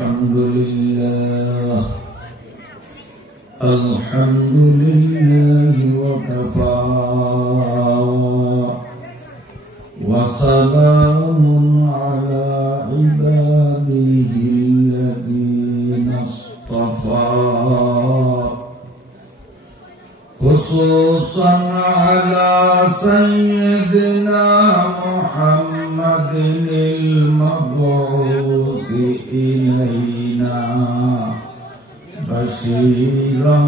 الحمد لله الحمد لله وكفى وسلام على عباده الذين اصطفى خصوصا على سيدنا محمد المبعوث إلينا بشيرا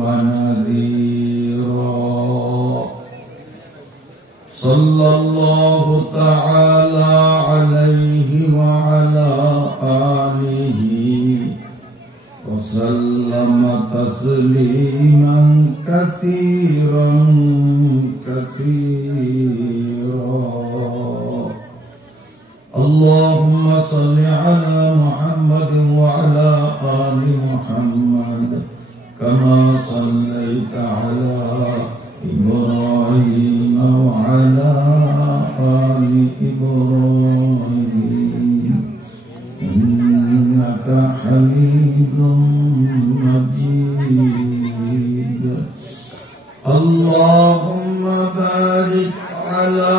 ونذيرا صلى الله تعالى عليه وعلى آله وسلم تسليما كثيرا كثيرا اللهم صل على محمد وعلى آل محمد كما صليت على إبراهيم وعلى آل إبراهيم إنك حميد مجيد اللهم بارك على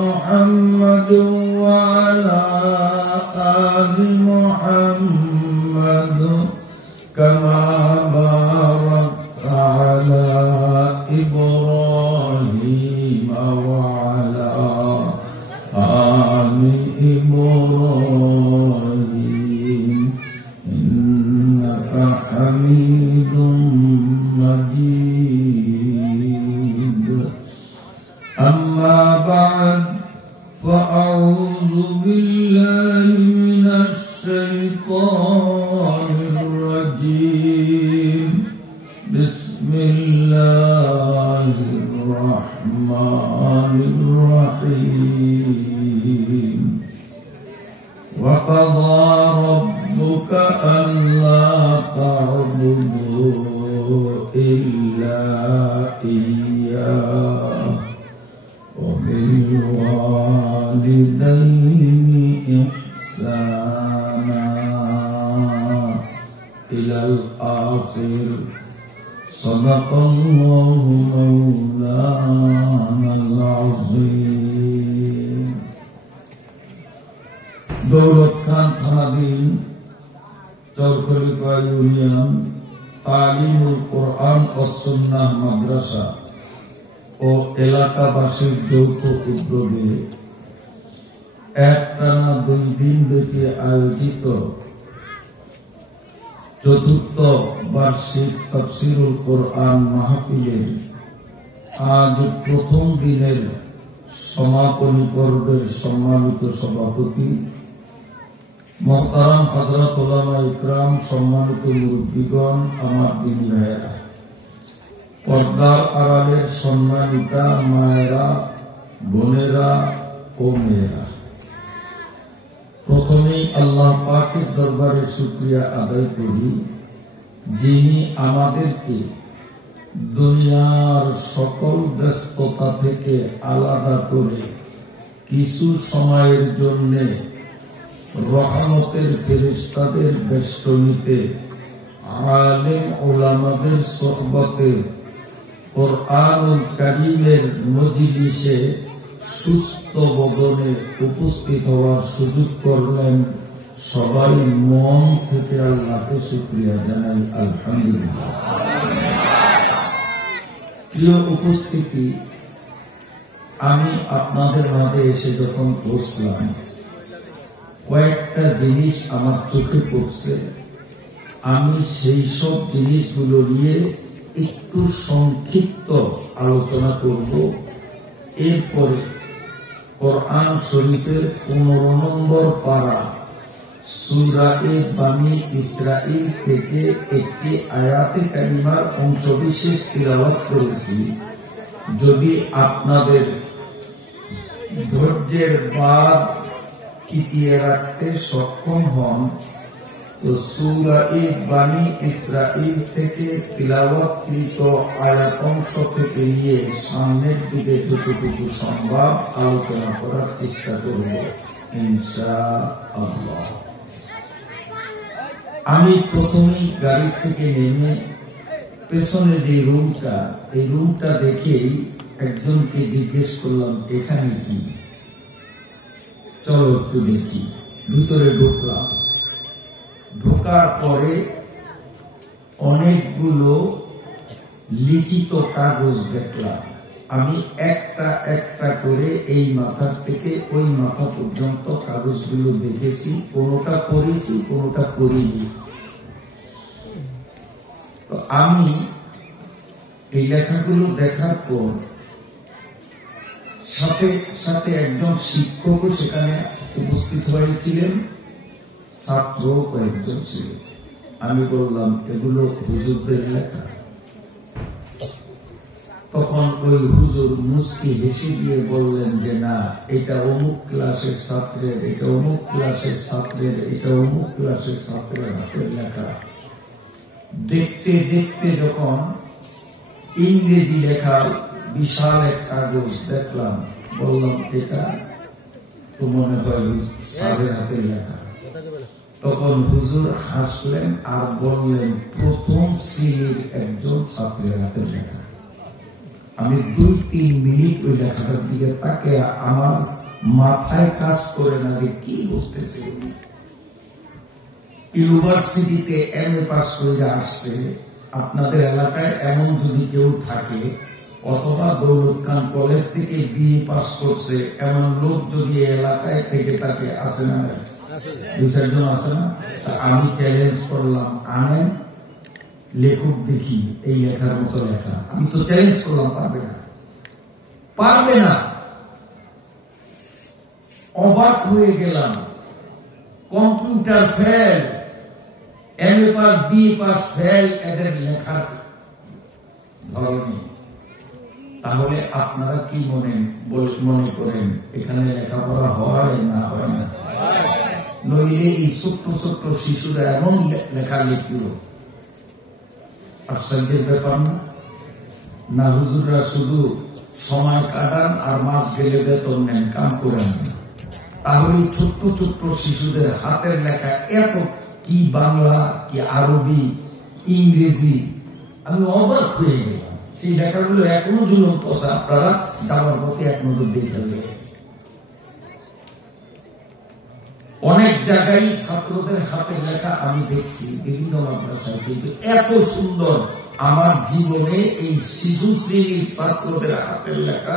محمد وعلى آل محمد كما باركت على إبراهيم وعلى آل إبراهيم إنك حميد مجيد أما بعد فأعوذ بالله من الشيطان الرجيم بسم الله الرحمن الرحيم وقضى ربك ألا تعبدوا إلا إياه وبالوالدين إحسانا إلى الآخر صدق الله مولانا العظيم দৌলত খান থানাধীন চরখলিপা ইউনিয়ন তালিমুল কোরআন ও সুন্নাহ মাদ্রাসা ও এলাকাবাসীর যৌথ উদ্যোগে একটানা 2 দিন ব্যাপী আয়োজিত চতুর্থ বার্ষিক তাফসীরুল কোরআন মাহফিলের আজ প্রথম দিনের সমাপনী পর্বের সম্মানিত সভাপতি মুহতারাম হযরত উলামা ইকরাম, সম্মানিত মুরব্বিগণ, আমার দিনী ভাইয়েরা, পর্দার আড়ালের সম্মানিতা মায়েরা, বোনেরা ও মেয়েরা, প্রথমেই আল্লাহ পাকের দরবারে শুকরিয়া আদায় করি যিনি আমাদেরকে দুনিয়ার সকল ব্যস্ততা থেকে আলাদা করে কিছু সময়ের জন্য রহমতের ফেরেশতাদের বেষ্টনীতে আলেম ওলামাদের সোহবতে কোরআনুল কারীমের মজলিসে সুস্থ বদনে উপস্থিত হওয়ার সুযোগ করলেন। সবাই মন থেকে আল্লাহকে শুকরিয়া জানাই, আলহামদুলিল্লাহ। প্রিয় উপস্থিতি, আমি আপনাদের মাঝে এসে যখন বসলাম, কয়েকটা জিনিস আমার চোখে পড়ছে। আমি সেই সব জিনিসগুলো নিয়ে একটু সংক্ষিপ্ত আলোচনা করব। এরপরে কোরআন শরীফের 15 নম্বর পারা সূরা বানী ইসরাঈল থেকে একটি আয়াতে কারিমার অংশবিশেষ তিলাওয়াত করেছি। যদি আপনাদের ধৈর্যের বাঁধ টিকিয়ে রাখতে সক্ষম হন তো সূরা বানী ইসরাঈল থেকে তিলাওয়াতকৃত আয়াত অংশ থেকে নিয়ে সামনের দিকে যতটুকু সম্ভব আলোচনা করার চেষ্টা করব ইনশাআল্লাহ। আমি প্রথমেই গাড়ি থেকে নেমে পেছনে যে রুমটা, এই রুমটা দেখেই একজনকে জিজ্ঞেস করলাম এখানে কি, চলো একটু দেখি। ভিতরে ঢুকলাম। ঢোকার পরে অনেকগুলো লিখিত কাগজ দেখলাম। আমি একটা একটা করে এই মাথার থেকে ওই মাথা পর্যন্ত কাগজগুলো দেখেছি, কোনোটা পড়েছি কোনোটা পড়িনি। তো আমি এই লেখাগুলো দেখার পর সাথে সাথে একজন শিক্ষকও সেখানে উপস্থিত হয়েছিলেন, ছাত্র কয়েকজন ছিল। আমি বললাম এগুলো হুজুরদের লেখা। তখন ওই হুজুর মুস্কি হেসে দিয়ে বললেন যে না, এটা অমুক ক্লাসের ছাত্রের, এটা অমুক ক্লাসের ছাত্রের, এটা অমুক ক্লাসের ছাত্রের হাতের লেখা। দেখতে দেখতে যখন ইংরেজি লেখা বিশাল এক কাগজ দেখলাম, বললাম এটা তো মনে হয় স্যারের হাতের লেখা। তখন হুজুর হাসলেন আর বললেন প্রথম শ্রেণীর একজন ছাত্রের হাতের লেখা। আমি 2-3 মিনিট ওই লেখাটার দিকে তাকে, আমার মাথায় কাজ করে না যে কি বলতেছে। ইউনিভার্সিটিতে MA পাস করে আসছে, আপনাদের এলাকায় এমন যদি কেউ থাকে, অথবা দৌলত খান কলেজ থেকে BA পাস করছে এমন লোক যদি এলাকায় থেকে থাকে, আছে না? 2-4 জন আছে না? আমি চ্যালেঞ্জ করলাম, আনেন লেখক দেখি এই লেখার মতো লেখা। আমি তো চ্যালেঞ্জ করলাম, পারবে না, পারবে না। অবাক হয়ে গেলাম। Computer fail, MA pass BA pass fail, এদের লেখার ধরনের। তাহলে আপনারা কি মনে করেন এখানে লেখাপড়া হয় না হয় না? নইলে এই ছোট্ট ছোট্ট শিশুরা এমন লেখা লিখল, আশ্চর্যের ব্যাপার না? না হুজুররা শুধু সময় কাটান আর মাস গেলে বেতন নেন, কাম করেন না। তাহলে ছোট্ট ছোট্ট শিশুদের হাতের লেখা এত কি বাংলা, কি আরবি, ইংরেজি, আমি অবাক হয়ে গেলাম। সেই লেখাগুলো এখনো ঝুলন্ত আছে, আপনারা যাওয়ার পথে এক নজর দেখে নেবেন। অনেক জায়গায় ছাত্রদের হাতে লেখা আমি দেখছি বিভিন্ন মাদ্রাসায়, কিন্তু এত সুন্দর আমার জীবনে এই শিশু শ্রেণীর ছাত্রদের হাতের লেখা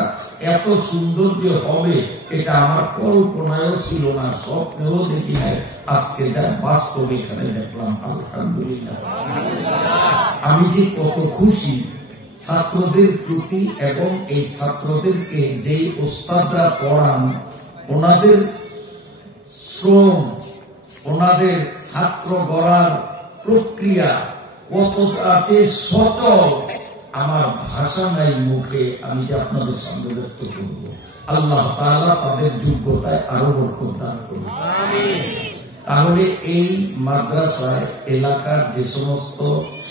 এত সুন্দর যে হবে এটা আমার কল্পনায়ও ছিল না, স্বপ্নেও দেখি নাই। আজকে যা বাস্তবে এখানে দেখলাম, আলহামদুলিল্লাহ। আমি যে কত খুশি ছাত্রদের প্রতি, এবং এই ছাত্রদেরকে যে ওস্তাদরা পড়ান, ওনাদের শ্রম, ওনাদের ছাত্র গড়ার প্রক্রিয়া কতটা সচল, আমার ভাষা নাই মুখে আমি যে আপনাদের সামনে ব্যক্ত করব। আল্লাহ তাআলা তাদের যোগ্যতায় আরো বরকত দান করুন। তাহলে এই মাদ্রাসায় এলাকার যে সমস্ত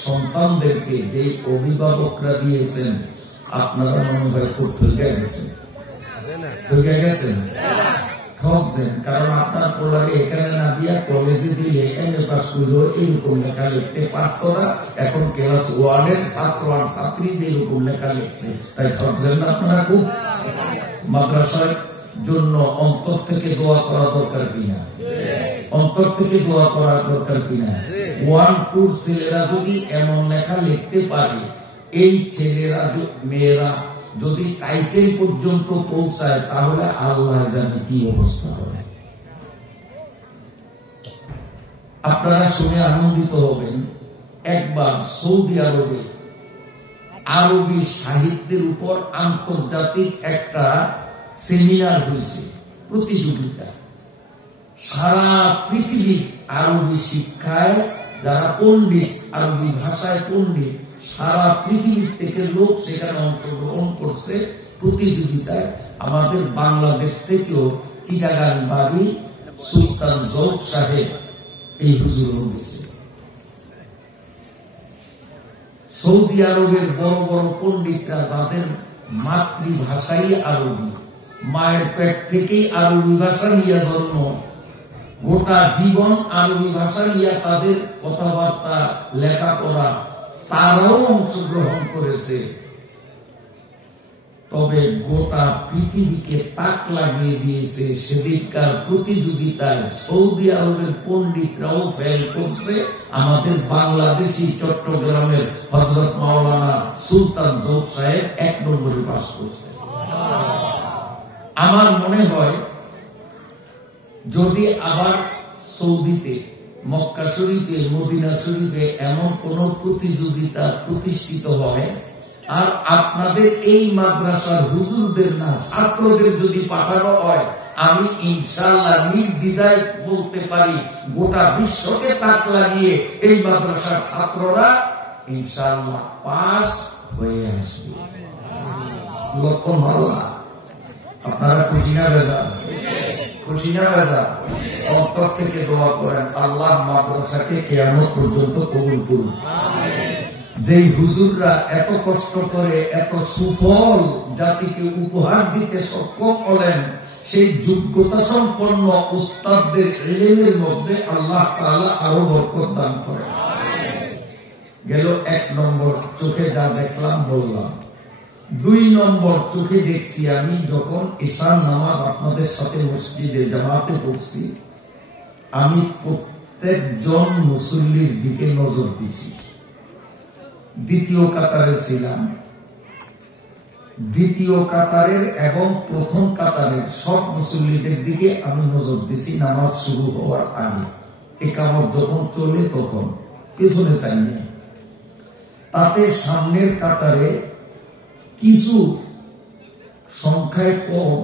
সন্তানদেরকে যে অভিভাবকরা দিয়েছেন, আপনারা মনে হয় খুব ঠকে গেছেন, ঠকছেন। কারণ আপনার পোলারে এখানে না দিয়া কলেজে দিলে MA পাস করলেও এইরকম লেখা লিখতে পারত না। এখন ক্লাস 1-এর ছাত্র আর ছাত্রী যেরকম লেখা লিখছে, তাই ঠকছেন না আপনারা খুব? মাদ্রাসার জন্য অন্তর থেকে দোয়া করা দরকার কিনা? অন্তর থেকে দোয়া করা দরকার কিনা? 1-2 ছেলেরা যদি এমন লেখা লিখতে পারে, এই ছেলেরা মেয়েরা যদি টাইটেল পর্যন্ত পৌঁছায়, তাহলে আল্লাহ জানে কি অবস্থা হবে। আপনারা শুনে আনন্দিত হবেন। একবার সৌদি আরবে আরবি সাহিত্যের উপর আন্তর্জাতিক একটা সেমিনার হয়েছে, প্রতিযোগিতা। সারা পৃথিবীর আরবি শিক্ষায় যারা পণ্ডিত, আরবি ভাষায় পণ্ডিত, সারা পৃথিবীর থেকে লোক সেখানে অংশগ্রহণ করছে প্রতিযোগিতায়। আমাদের বাংলাদেশ থেকেও চিটাগাং বাড়ি সুলতান জৌক সাহেব এই হুজুর হয়েছে। সৌদি আরবের বড় বড় পণ্ডিতরা, যাদের মাতৃভাষাই আরবি, মায়ের পেট থেকেই আরবি ভাষা নিয়ে জন্ম, গোটা জীবন আরবি ভাষা নিয়ে তাদের কথাবার্তা লেখাপড়া তারাও অংশগ্রহণ করেছে। তবে গোটা পৃথিবীকে তাক লাগিয়ে দিয়েছে। সেদিককার প্রতিযোগিতায় সৌদি আরবের পণ্ডিতরাও ফেল করছে। আমাদের বাংলাদেশি চট্টগ্রামের হযরত মাওলানা সুলতান জোক সাহেব 1 নম্বরে পাস করছে। আমার মনে হয় যদি আবার সৌদিতে, মক্কা শরীফে, মদিনা শরীফে এমন কোন প্রতিযোগিতা প্রতিষ্ঠিত হয়, আর আপনাদের এই মাদ্রাসার হুজুরদের না ছাত্রদের যদি পাঠানো হয়, আমি ইনশাআল্লাহ নির্দ্বিধায় বলতে পারি গোটা বিশ্বকে তাক লাগিয়ে এই মাদ্রাসার ছাত্ররা ইনশাআল্লাহ পাস হয়ে আসবে। লক্ষ্য মাল্লা, আপনারা খুশি না বেজা? খুশি না বেজা? অন্তর থেকে দোয়া করেন আল্লাহ মাদ্রাসাকে কিয়ামত পর্যন্ত কবুল করুন। যেই হুজুররা এত কষ্ট করে এত সুফল জাতিকে উপহার দিতে সক্ষম হলেন, সেই যোগ্যতা সম্পন্ন উস্তাদদের ইলমের মধ্যে আল্লাহ তাআলা আরো বরকত দান করেন। গেল 1 নম্বর, চোখে যা দেখলাম বললাম। 2 নম্বর, চোখে দেখছি আমি যখন ঈশার নামাজ আপনাদের সাথে মসজিদে জামাতে পড়ছি, আমি প্রত্যেকজন মুসল্লির দিকে নজর দিছি। দ্বিতীয় কাতারে ছিলাম, দ্বিতীয় কাতারের এবং প্রথম কাতারের সব মুসল্লিদের দিকে আমি নজর দিছি নামাজ শুরু হওয়ার আগে। ইকামত যখন চলে তখন পেছনে তাই নেই। তাতে সামনের কাতারে কিছু সংখ্যায় কম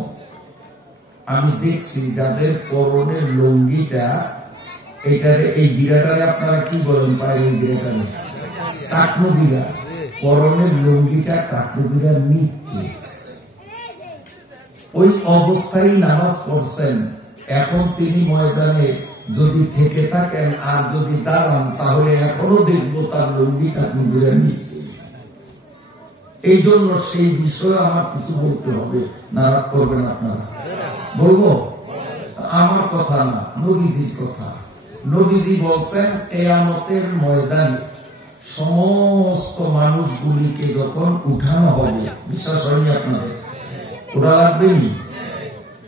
আমি দেখছি যাদের পরনের লুঙ্গিটা, এটারে এই বিরাটারে আপনারা কি বলেন পায়ের বিরাটারে? কাকনবিরা। পরনের লুঙ্গিটা কাকনবিরা নিচ্ছে, ওই অবস্থায় নামাজ পড়ছেন। এখন তিনি ময়দানে যদি থেকে থাকেন আর যদি দাঁড়ান, তাহলে এখনো দেখবো তার লুঙ্গি কাকনবিরা নিচ্ছে। এই জন্য সেই বিষয়ে আমার কিছু বলতে হবে, নারাজ করবেন আপনারা। বলবো? আমার কথা না, নবীজির কথা। নবীজি বলছেন কিয়ামতের ময়দানে সমস্ত মানুষগুলিকে যখন উঠানো হবে, বিশ্বাস হয়নি আপনাদের? ওরা লাগবেনি,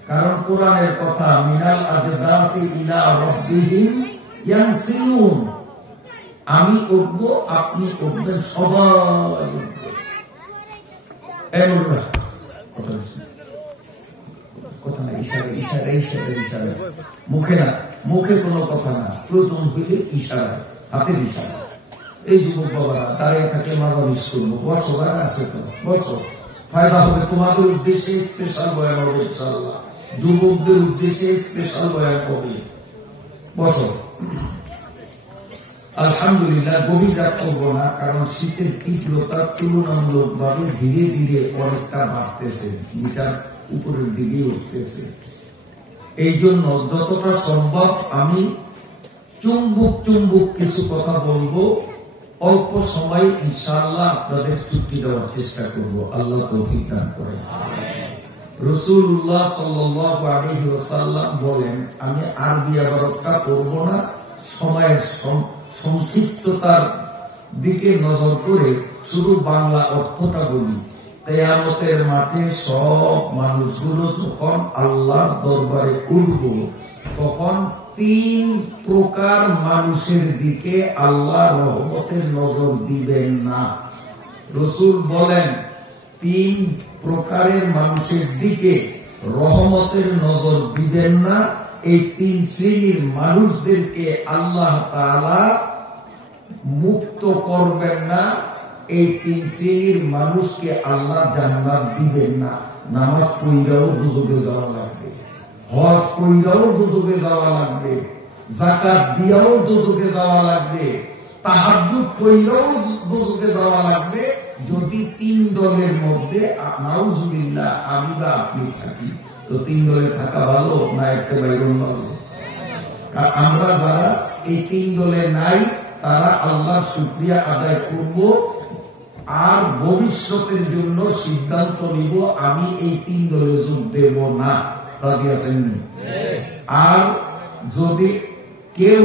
কারণ কোরআনের কথা, মিনাল আজদাতি ইলা রাব্বিহিম ইয়ানসিলুন। আমি উঠবো, আপনি উঠবেন, সবাই কথা না, ইশারা ইশারা ইশারা ইশারা, মুখে না, মুখে কোনো কথা না, প্রয়োজন হইলে ইশারা, হাতের ইশারা। এই যুবক বাবারা দাঁড়িয়ে থাকে, মাথা মিস করবো, বসো, আছে তো বসো, ফায়দা হবে। তোমাদের উদ্দেশ্যে স্পেশাল বয়ান হবে ইনশাআল্লাহ, যুবকদের উদ্দেশ্যে স্পেশাল বয়ান হবে। বসো। আলহামদুলিল্লাহ, গভীর রাত করবো না, কারণ শীতের তীব্রতা তুলনামূলক ভাবে ধীরে ধীরে অনেকটা বাড়তেছে, মিটার উপরের দিকে উঠতেছে। এই জন্য যতটা সম্ভব আমি চুম্বক চুম্বক কিছু কথা বলবো, অল্প সময় ইনশাআল্লাহ আপনাদের ছুটি দেওয়ার চেষ্টা করব। আল্লাহ তৌফিক দান করেন। রাসূলুল্লাহ সাল্লাল্লাহু আলাইহি ওয়াসাল্লাম বলেন, আমি আরবি আবারতটা করব না, সময়ের সংক্ষিপ্ততার দিকে নজর করে শুধু বাংলা অর্থটা বলি। কিয়ামতের মাঠে সব মানুষগুলো যখন আল্লাহর দরবারে উঠবে, তখন 3 প্রকার মানুষের দিকে আল্লাহ রহমতের নজর দিবেন না। রাসূল বলেন 3 প্রকারের মানুষের দিকে রহমতের নজর দিবেন না। এই 3 শ্রেণীর মানুষদেরকে আল্লাহ তাআলা মুক্ত করবেন না। এই 3 শ্রেণীর মানুষকে আল্লাহ জান্নাত দিবেন না। নামাজ পড়লেও দুজকে যাওয়া লাগবে, হজ কইরাও দুজকে যাওয়া লাগবে, যাকাত দিয়াও দুজকে যাওয়া লাগবে, তাহাজ্জুদ কইরাও দুজকে যাওয়া লাগবে, যদি 3 দলের মধ্যে নাউজুবিল্লাহ আমি বা আপনি থাকি। তো 3 দলে থাকা ভালো না একটা বাইরন ভালো? আমরা যারা এই 3 দলে নাই, তারা আল্লাহর শুকরিয়া আদায় করব, আর ভবিষ্যতের জন্য সিদ্ধান্ত নিব আমি এই 3 দলে যোগ দেব না। রাজি আছেন? আর যদি কেউ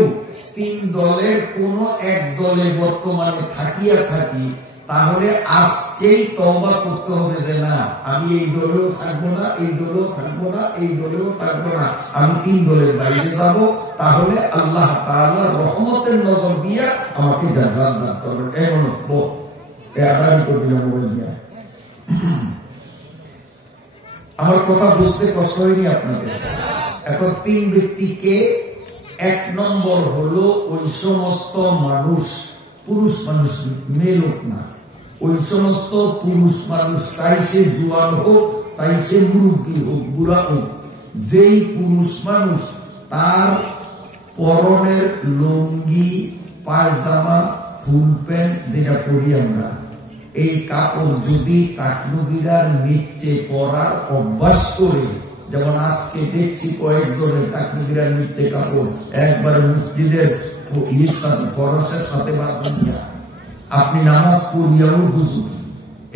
3 দলের কোন এক দলে বর্তমানে থাকিয়া থাকি, তাহলে আজকেই তওবা করতে হবে যে না, আমি এই দলেও থাকবো না, এই দলেও থাকবো না, এই দলেও থাকবো না, আমি 3 দলের বাইরে যাব। তাহলে আল্লাহ তাআলা রহমতের নজর দিয়া আমাকে জান্নাত দান করবেন। এমন আমার কথা বুঝতে কষ্ট হয়নি আপনাদের? এখন 3 ব্যক্তিকে, 1 নম্বর হলো ওই সমস্ত মানুষ, পুরুষ মানুষ, মেয়ে লোক না, ওই সমস্ত পুরুষ মানুষ, চাই সে জুয়ান হোক, চাই সে মুরব্বী হোক, বুড়া হোক, যেই পুরুষ মানুষ তার পরনের লুঙ্গি, পায়জামা, ফুল প্যান্ট যেটা পরি আমরা, এই কাপড় যদি টাকনুগিরার নিচে পরার অভ্যাস করে, যেমন আজকে দেখছি কয়েকজনের টাকনুগিরার নিচে কাপড় একবারে মসজিদের ফরসের সাথে বাঁধিয়া, আপনি নামাজ পড়িয়াও বুঝুন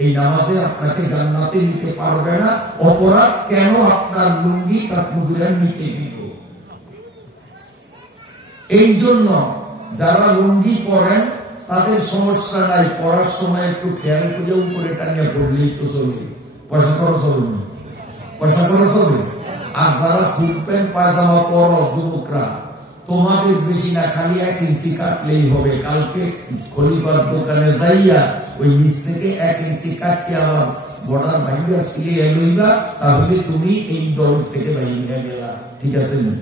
এই নামাজে আপনাকে জান্নাতে নিতে পারবে না। অপরাধ কেন আপনার লুঙ্গি টাকনুগিরার নিচে দিল? এই জন্য যারা লুঙ্গি পরেন তাদের সমস্যা নাই, পড়ার সময় একটু খেয়াল করে উপরে টানিয়া পড়লেই তো চলবে, পয়সা খরচ হবে না, পয়সা খরচ হবে। আর যারা ফুল প্যান্ট পায়জামা পরো যুবকরা, তোমাদের বেশি না, খালি 1 ইঞ্চি কাটলেই হবে। কালকে খলিফার দোকানে যাইয়া ওই নিচ থেকে 1 ইঞ্চি কাটকে আবার বর্ডার বাইরে সিলিয়ে লইবা, তাহলে তুমি এই দল থেকে বাইরে গেলা, ঠিক আছে না?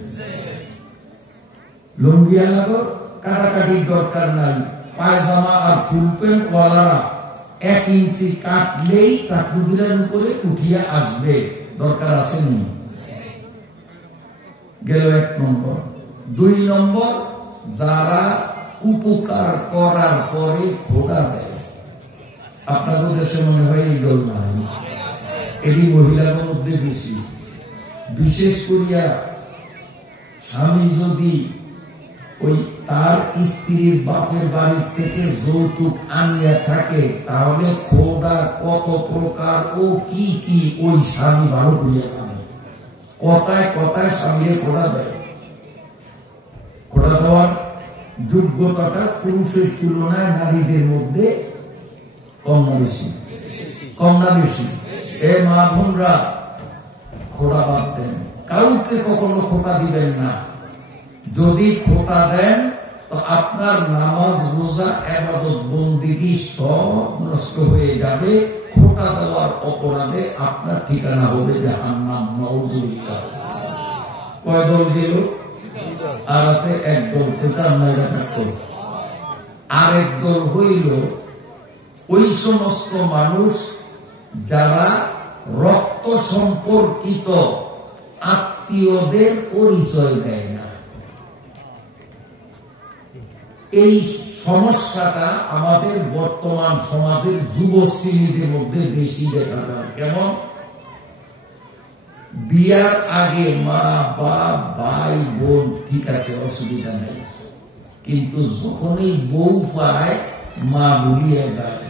লুঙ্গি আলাদা কাটাকাটির দরকার নাই। পায়জামা আর ফুল প্যান্ট ওয়ালারা 1 ইঞ্চি কাটলেই কাঠুরির উপরে উঠিয়া আসবে, দরকার আছে নি? গেল 1 নম্বর। 2 নম্বর, যারা উপকার করার পরে খোঁজা দেয়। আপনাদের দেশে মনে হয় এই দল নাই, এটি মহিলাদের মধ্যে বেশি। বিশেষ করিয়া স্বামী যদি ওই তার স্ত্রীর বাপের বাড়ি থেকে যৌতুক আনিয়া থাকে, তাহলে খোদা কত প্রকার ও কি কি ওই স্বামী ভালো করিয়া জানে। কথায় কথায় স্বামী খোদা দেয়। খোদা দেওয়ার যোগ্যতাটা পুরুষের তুলনায় নারীদের মধ্যে কম না বেশি? কম না বেশি? এ মা বোনরা, খোদা বাদ দেন, কাউকে কখনো খোটা দিবেন না। যদি খোটা দেন তো আপনার নামাজ, রোজা, ইবাদত, বন্দেগী সব নষ্ট হয়ে যাবে। খোটা দেওয়ার অপরাধে আপনার ঠিকানা হবে জাহান্নাম, নাউযুবিল্লাহ। কয় দল গেল? আর আছে 1 দল, এটা আমরা থাকতো। আরেক দল হইল ওই সমস্ত মানুষ যারা রক্ত সম্পর্কিত আত্মীয়দের পরিচয় দেয় না। এই সমস্যাটা আমাদের বর্তমান সমাজের যুব শ্রেণীদের মধ্যে বেশি দেখা যায়। কেমন? বিয়ার আগে মা, বাপ, ভাই, বোন ঠিক আছে, অসুবিধা নেই, কিন্তু যখনই বউ পায় মা ভুলিয়া যায়,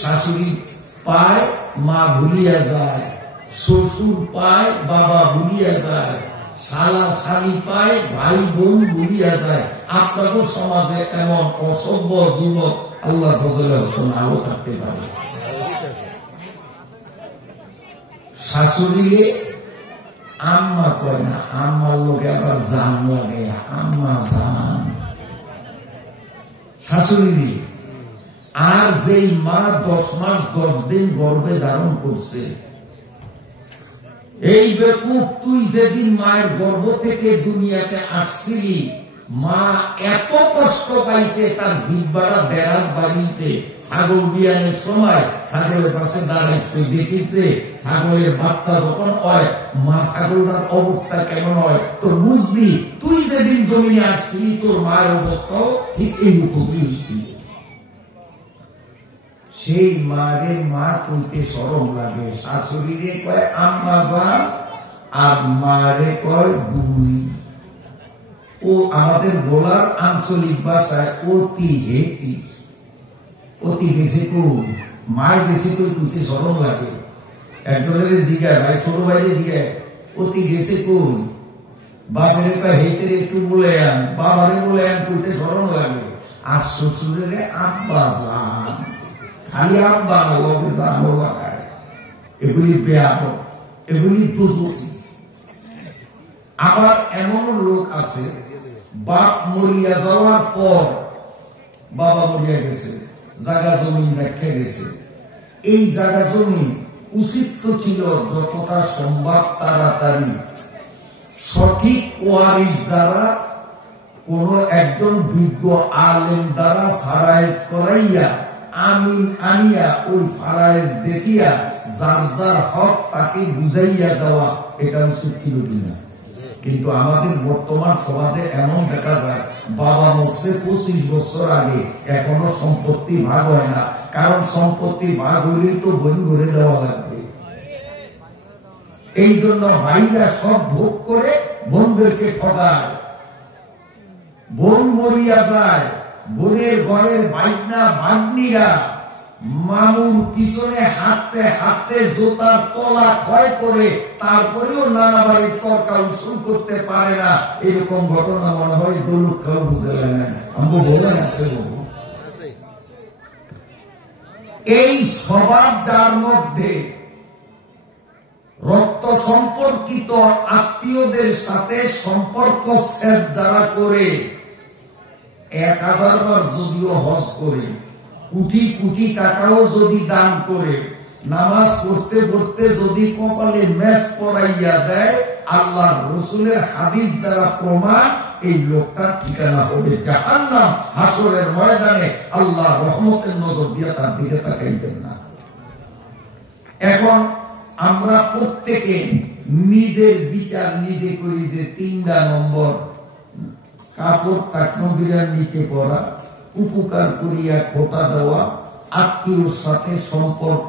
শাশুড়ি পায় মা ভুলিয়া যায়, শ্বশুর পায় বাবা ভুলিয়া যায়, শালা শালি পায় ভাই বোন ভুলিয়া যায়। আপনাদের সমাজে এমন অসভ্য যুবক আল্লাহ ফজলে নাও থাকতে পারে। শাশুড়ি আম্মা কয় না, আম্মার লোকে আবার জান লাগে, আম্মা জান শাশুড়ি। আর যেই মা 10 মাস 10 দিন গর্ভে ধারণ করছে, এই বেকুব, তুই যেদিন মায়ের গর্ভ থেকে দুনিয়াতে আসছিলি, মা এত কষ্ট পাইছে, তার জিহ্বাটা বেড়াত বাড়িতে ছাগল বিয়ানের সময় ছাগলের পাশে দাঁড়াইছে, দেখিছে ছাগলের বাচ্চা যখন হয়, মা ছাগলটার অবস্থা কেমন হয় তো বুঝবি। তুই যেদিন জমিনে আসছিলি তোর মায়ের অবস্থাও ঠিক এই রকমই হয়েছিল। সেই মারে মা কইতে শরম লাগে, শাশুড়িরে কয় আম্মা জান আর মারে কয় বুড়ি। ও আমাদের বলার আঞ্চলিক ভাষায় অতি হেতি, অতি গেছে কই, মায়ের গেছে কই কইতে শরম লাগে। একজনের জিগায়, ভাই ছোট ভাইরে জিগায় অতি গেছে কই, বাপের হেঁটে একটু বলে আন, বাবারে বলে আন, কইতে স্মরণ লাগে। আর শ্বশুরের আব্বা যান, খালি আব্বা লগে যান, এগুলি বেয়াদ, এগুলি দুর্নীতি। আবার এমন লোক আছে, বাপ মরিয়া যাওয়ার পর, বাবা মরিয়া গেছে, জায়গা জমি রেখে গেছে, এই জায়গা জমি উচিত তো ছিল যতটা সম্ভব তাড়াতাড়ি সঠিক ওয়ারিশ দ্বারা কোন একজন বিজ্ঞ আলেম দ্বারা ফারাইজ করাইয়া আনিয়া ওই ফারাইজ দেখিয়া যার যার হক তাকে বুঝাইয়া দেওয়া, এটা উচিত ছিল কিনা। কিন্তু আমাদের বর্তমান সমাজে এমন দেখা যায়, বাবা মরছে 25 বছর আগে, এখনো সম্পত্তি ভাগ হয় না। কারণ সম্পত্তি ভাগ হইলেই তো বই ঘুরে দেওয়া লাগবে। এই জন্য ভাইরা সব ভোগ করে বোনদেরকে ঠকায়। বোন মরিয়া যায়, বোনের ঘরের ভাইনা ভাগ্নিরা মামুর পিছনে হাঁটতে হাঁটতে জোতার তলা ক্ষয় করে তারপরেও নানা বাড়ির তর্কা উসুল করতে পারে না। এরকম ঘটনা মনে হয় দৌলত খাও বুঝতে না, আমি বলে আছে। এই স্বভাব যার মধ্যে রক্ত সম্পর্কিত আত্মীয়দের সাথে সম্পর্ক ছেদ যারা করে, 1000 বার যদিও হজ করে, কোটি কোটি টাকাও যদি দান করে, নামাজ পড়তে পড়তে যদি কপালে ম্যাচ পড়াইয়া দেয়, আল্লাহ রসুলের হাদিস দ্বারা প্রমাণ, এই লোকটার ঠিকানা হবে জাহান্নাম। হাসরের ময়দানে আল্লাহ রহমতের নজর দিয়ে তার দিকে তাকাইবেন না। এখন আমরা প্রত্যেকে নিজের বিচার নিজে করি যে 3 নম্বর কাপড় কাঠমন্দিরের নিচে পড়া, উপকার করিয়া খোটা দেওয়া, আত্মীয়র সাথে সম্পর্ক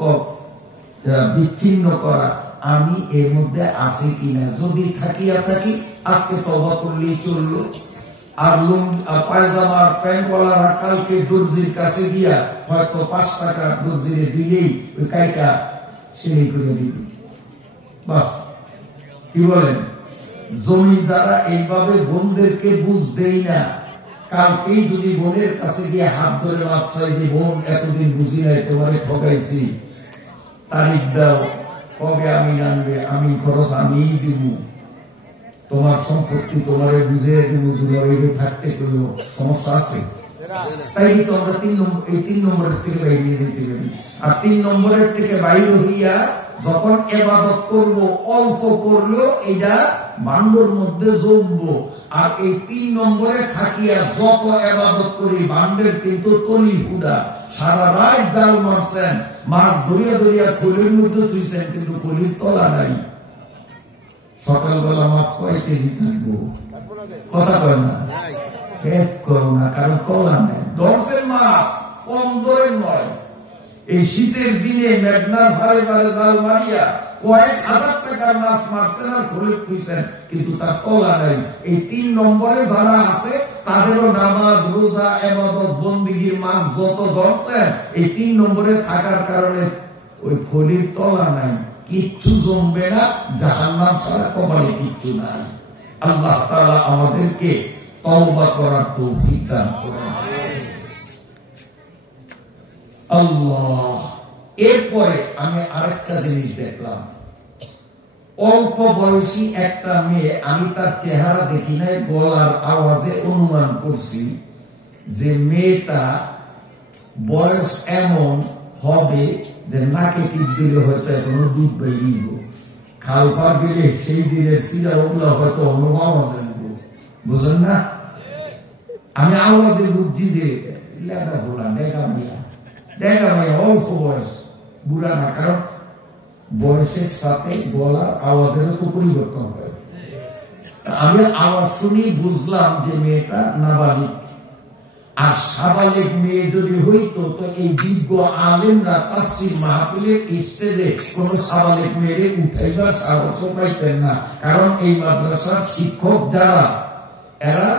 বিচ্ছিন্ন করা, আমি এর মধ্যে আছি কিনা। যদি থাকিয়া থাকি আজকে তওবা করলেই চলল। আর পায়জামার প্যান্টওয়ালারা কালকে দর্জির কাছে গিয়া হয়তো 5 টাকা দর্জিরে দিলেই ওই কাইটা সেলাই করে দিবি, বাস। কি বলেন? জমিদারা এইভাবে বোনদেরকে বুঝ দেই না। কালকেই যদি বোনের কাছে গিয়ে হাত ধরে মাপ চাই যে বোন এতদিন বুঝি নাই, তোমারে ঠকাইছি, তারিখ দাও, কবে আমি আনবে, আমি খরচ আমিই দিব, তোমার সম্পত্তি তোমারে বুঝিয়ে দিব, দুলারে থাকতে কোনো সমস্যা আছে? তাই তো আমরা 3 নম্বরের থেকে বাইরে যেতে পারি। আর 3 নম্বরের থেকে বাইরে হইয়া যখন এবাদত করবো, অল্প করলো, এটা বান্ডর মধ্যে জমবো। আর এই 3 নম্বরে থাকিয়া যত এবাদত করি, বান্ডের কিন্তু তলি হুদা। সারা রাত জাল মারছেন, মাছ ধরিয়া ধরিয়া খলির মধ্যে তুইছেন, কিন্তু খলির তলা নাই। সকালবেলা মাছ কয় কেজি থাকবো? কথা কয় না, এক করো না, কারণ তলা নেই। ধরছেন মাছ, কম ধরে নয়। এই শীতের দিনে মেঘনার ভারে ভারে জাল মারিয়া কয়েক হাজার টাকার মাছ মারছেন আর খলির তুইছেন, কিন্তু তার তলা নেই। এই 3 নম্বরে যারা আছে তাদেরও নামাজ, রোজা, ইবাদত, বন্দেগীর মাছ যত ধরছেন, এই 3 নম্বরে থাকার কারণে ওই খলির তলা নাই, কিচ্ছু জমবে না। জাহান্নাম ছাড়া কপালে কিচ্ছু নাই। আল্লাহ তাআলা আমাদেরকে তওবা করার তৌফিক দান করুন। আল্লাহ। এরপরে আমি আরেকটা জিনিস দেখলাম, অল্প বয়সী একটা মেয়ে, আমি তার চেহারা দেখি নাই, গলার আওয়াজে অনুমান করছি যে মেয়েটা বয়স এমন হবে যে নাকে টিপ দিলে হয়তো এখনো দুধ বেরিয়ে, খাল পার গেলে সেই দিনের সিরা ওগুলো হয়তো অন্য আওয়াজে নেব, বুঝলেন না? আমি আওয়াজে বুঝছি যে লেখা ভোলা দেখা ভাইয়া অল্প বয়স, বুড়া না। কারণ বয়সের সাথে গলার আওয়াজেরও তো পরিবর্তন হয়। আমি আওয়াজ শুনি বুঝলাম যে মেয়েটা নাবালিক। আর সাবালিক মেয়ে যদি হইতো তো এই বিজ্ঞ আলেমরা তাফসীর মাহফিলের স্টেজে কোন সাবালিক মেয়েরে উঠাইবার সাহস পাইতেন না। কারণ এই মাদ্রাসার শিক্ষক যারা, এরা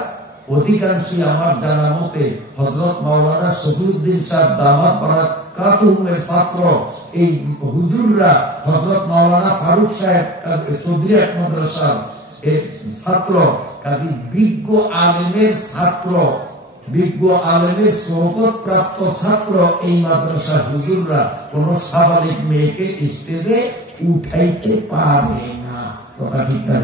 অধিকাংশই আমার জানা মতে হযরত মাওলানা শফিউদ্দিন সাহেব দামাত বারাকাতুহুমের ছাত্র। এই হুজুররা হযরত মাওলানা ফারুক সাহেব চৌধুরী মাদ্রাসার ছাত্র, কাজী বিজ্ঞ আলেমের ছাত্র, বিজ্ঞ আলেমের সৌগত প্রাপ্ত ছাত্র এই মাদ্রাসার হুজুররা কোন স্বাভাবিক মেয়েকে স্টেজে উঠাইতে পারে না। কথা ঠিক না?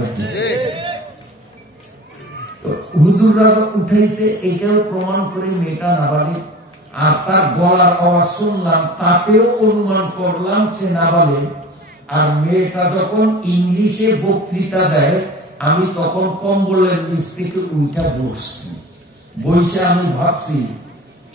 হুজুররা উঠাইছে, এটাও প্রমাণ করে মেয়েটা নাবালিক। আর তার গলার আওয়াজ শুনলাম, তাতেও অনুমান করলাম সে নাবালিক। আর মেয়েটা যখন ইংলিশে বক্তৃতা দেয়, আমি তখন কম্বলের নিচ থেকে উইটা বসছি। বইসে আমি ভাবছি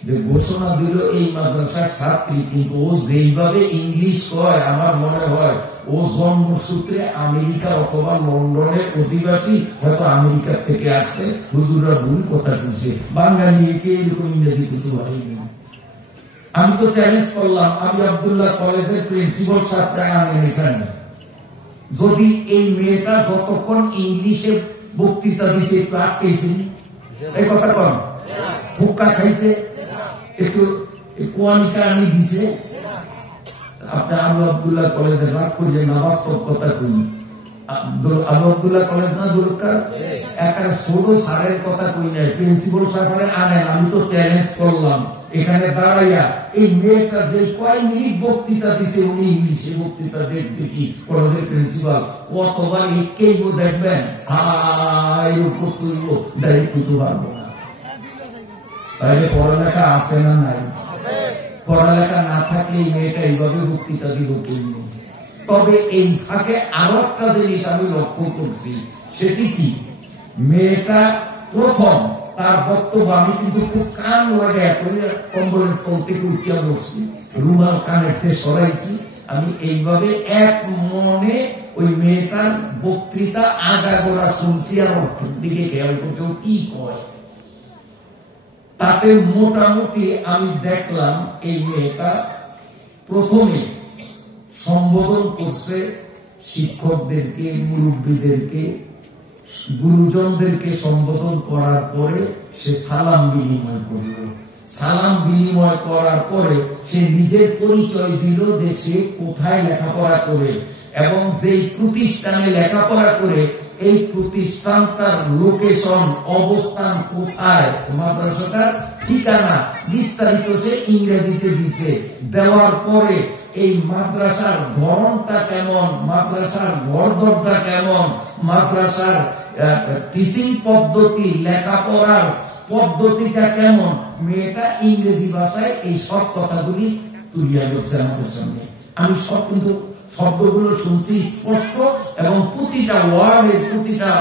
যে ঘোষণা দিল এই মাদ্রাসার ছাত্রী, কিন্তু ও যেইভাবে ইংলিশ কয় আমার মনে হয় ও জন্মসূত্রে আমেরিকা অথবা লন্ডনের অধিবাসী, হয়তো আমেরিকা থেকে আসছে। হুজুররা ভুল কথা বলছে, বাঙালি একে এরকম ইংরেজি কিছু হয়নি। আমি তো চ্যালেঞ্জ করলাম, আমি আব্দুল্লাহ কলেজের প্রিন্সিপাল সাহেবকে আনেন এখানে, যদি এই মেয়েটা যতক্ষণ ইংলিশে বক্তৃতা দিচ্ছে একটু আটকেছি, এই কথা কন, ধোক্কা খাইছে, একটু কোয়ানিকা আনি দিছে, আপনি আবু আব্দুল্লাহ কলেজে রাগ করলেন না, বাস্তব কথা কই। আবু আব্দুল্লাহ কলেজ না দরকার, একটা ছোট সারের কথা কই নাই, প্রিন্সিপাল সাহেব আনেন। আমি তো চ্যালেঞ্জ করলাম এখানে দাঁড়াইয়া, এই মেয়েটা যে কয় মিনিট বক্তৃতা দিছে উনি ইংলিশে বক্তৃতা দেখি কলেজের প্রিন্সিপাল, কতবার একেই দেখবেন ডাইরেক্ট কিছু পারবো না। তাহলে পড়ালেখা আছে না নাই? পড়ালেখা না থাকলে এই মেয়েটা এইভাবে বক্তৃতা দিব কেমনি? তবে এই ফাঁকে আরো একটা জিনিস আমি লক্ষ্য করছি, সেটি কি, মেয়েটা প্রথম তার বক্তব্য, আমি কিন্তু খুব কান লাগে কম্বলের তল থেকে উঠিয়া বসছি, রুমাল কানের থেকে সরাইছি, আমি এইভাবে এক মনে ওই মেয়েটার বক্তৃতা আগাগোড়া শুনছি আর অর্থের দিকে খেয়াল করছি ও কি কয়। তাতে মোটামুটি আমি দেখলাম এই মেয়েটা প্রথমে সম্বোধন করছে শিক্ষকদেরকে, মুরব্বীদেরকে, গুরুজনদেরকে সম্বোধন করার পরে সে সালাম বিনিময় করল। সালাম বিনিময় করার পরে সে নিজের পরিচয় দিল যে সে কোথায় লেখাপড়া করে এবং যেই প্রতিষ্ঠানে লেখাপড়া করে এই প্রতিষ্ঠানটার লোকেশন, অবস্থান কোথায়, মাদ্রাসাটার ঠিকানা বিস্তারিত সে ইংরেজিতে দিছে। দেওয়ার পরে এই মাদ্রাসার ধরনটা কেমন, মাদ্রাসার ঘর দরজা কেমন, মাদ্রাসার টিচিং পদ্ধতি, লেখাপড়ার পদ্ধতিটা কেমন, মেয়েটা ইংরেজি ভাষায় এই সব কথাগুলি তুলিয়া ধরছে আমাদের সামনে। আমি সব কিন্তু শব্দগুলো শুনছি স্পষ্ট এবং প্রতিটা ওয়ার্ডের, প্রতিটা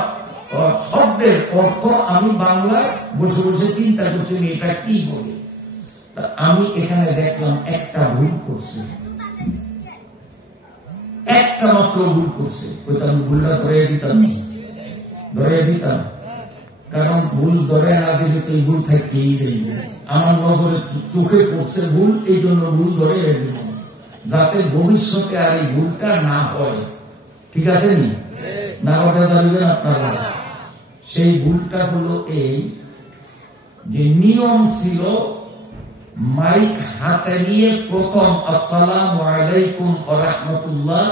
শব্দের অর্থ আমি বাংলায় বসে বসে চিন্তা করছি মেয়েটা কি বলে। আমি এখানে দেখলাম একটা ভুল করছে, একটা মাত্র ভুল করছে, ওইটা আমি ভুলটা ধরে দিতাম, কারণ ভুল ধরে না দিলে তো এই ভুল থাকতেই যাইবে। আমার নজরে চোখে পড়ছে ভুল, এই জন্য ভুল ধরে দিল, যাতে ভবিষ্যতে আর এই ভুলটা না হয়। ঠিক আছে নি? না ওটা জানবেন আপনারা। সেই ভুলটা হলো এই যে নিয়ম ছিল মাইক হাতে নিয়ে প্রথম আসসালামু আলাইকুম ওয়া রাহমাতুল্লাহ,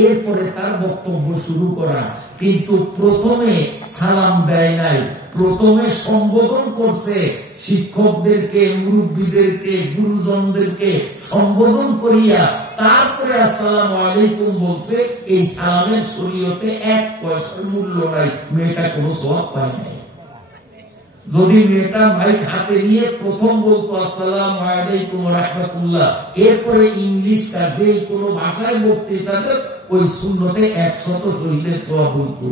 এরপরে তার বক্তব্য শুরু করা, কিন্তু প্রথমে সালাম দেয় নাই, প্রথমে সম্বোধন করছে শিক্ষকদেরকে, মুরব্বীদেরকে, গুরুজনদেরকে সম্বোধন করিয়া তারপরে আসসালামু আলাইকুম বলছে। এই সালামের শরীয়তে এক পয়সার মূল্য নাই, মেয়েটা কোনো সওয়াব পায় নাই। যদি মেয়েটা মাইক হাতে নিয়ে প্রথম বলতো আসসালামু আলাইকুম ওয়া রাহমাতুল্লাহ, এরপরে ইংলিশটা যে কোনো ভাষায় বক্তৃতা দেয়, ওই সুন্নতে 100 শহীদের সওয়াব হইত।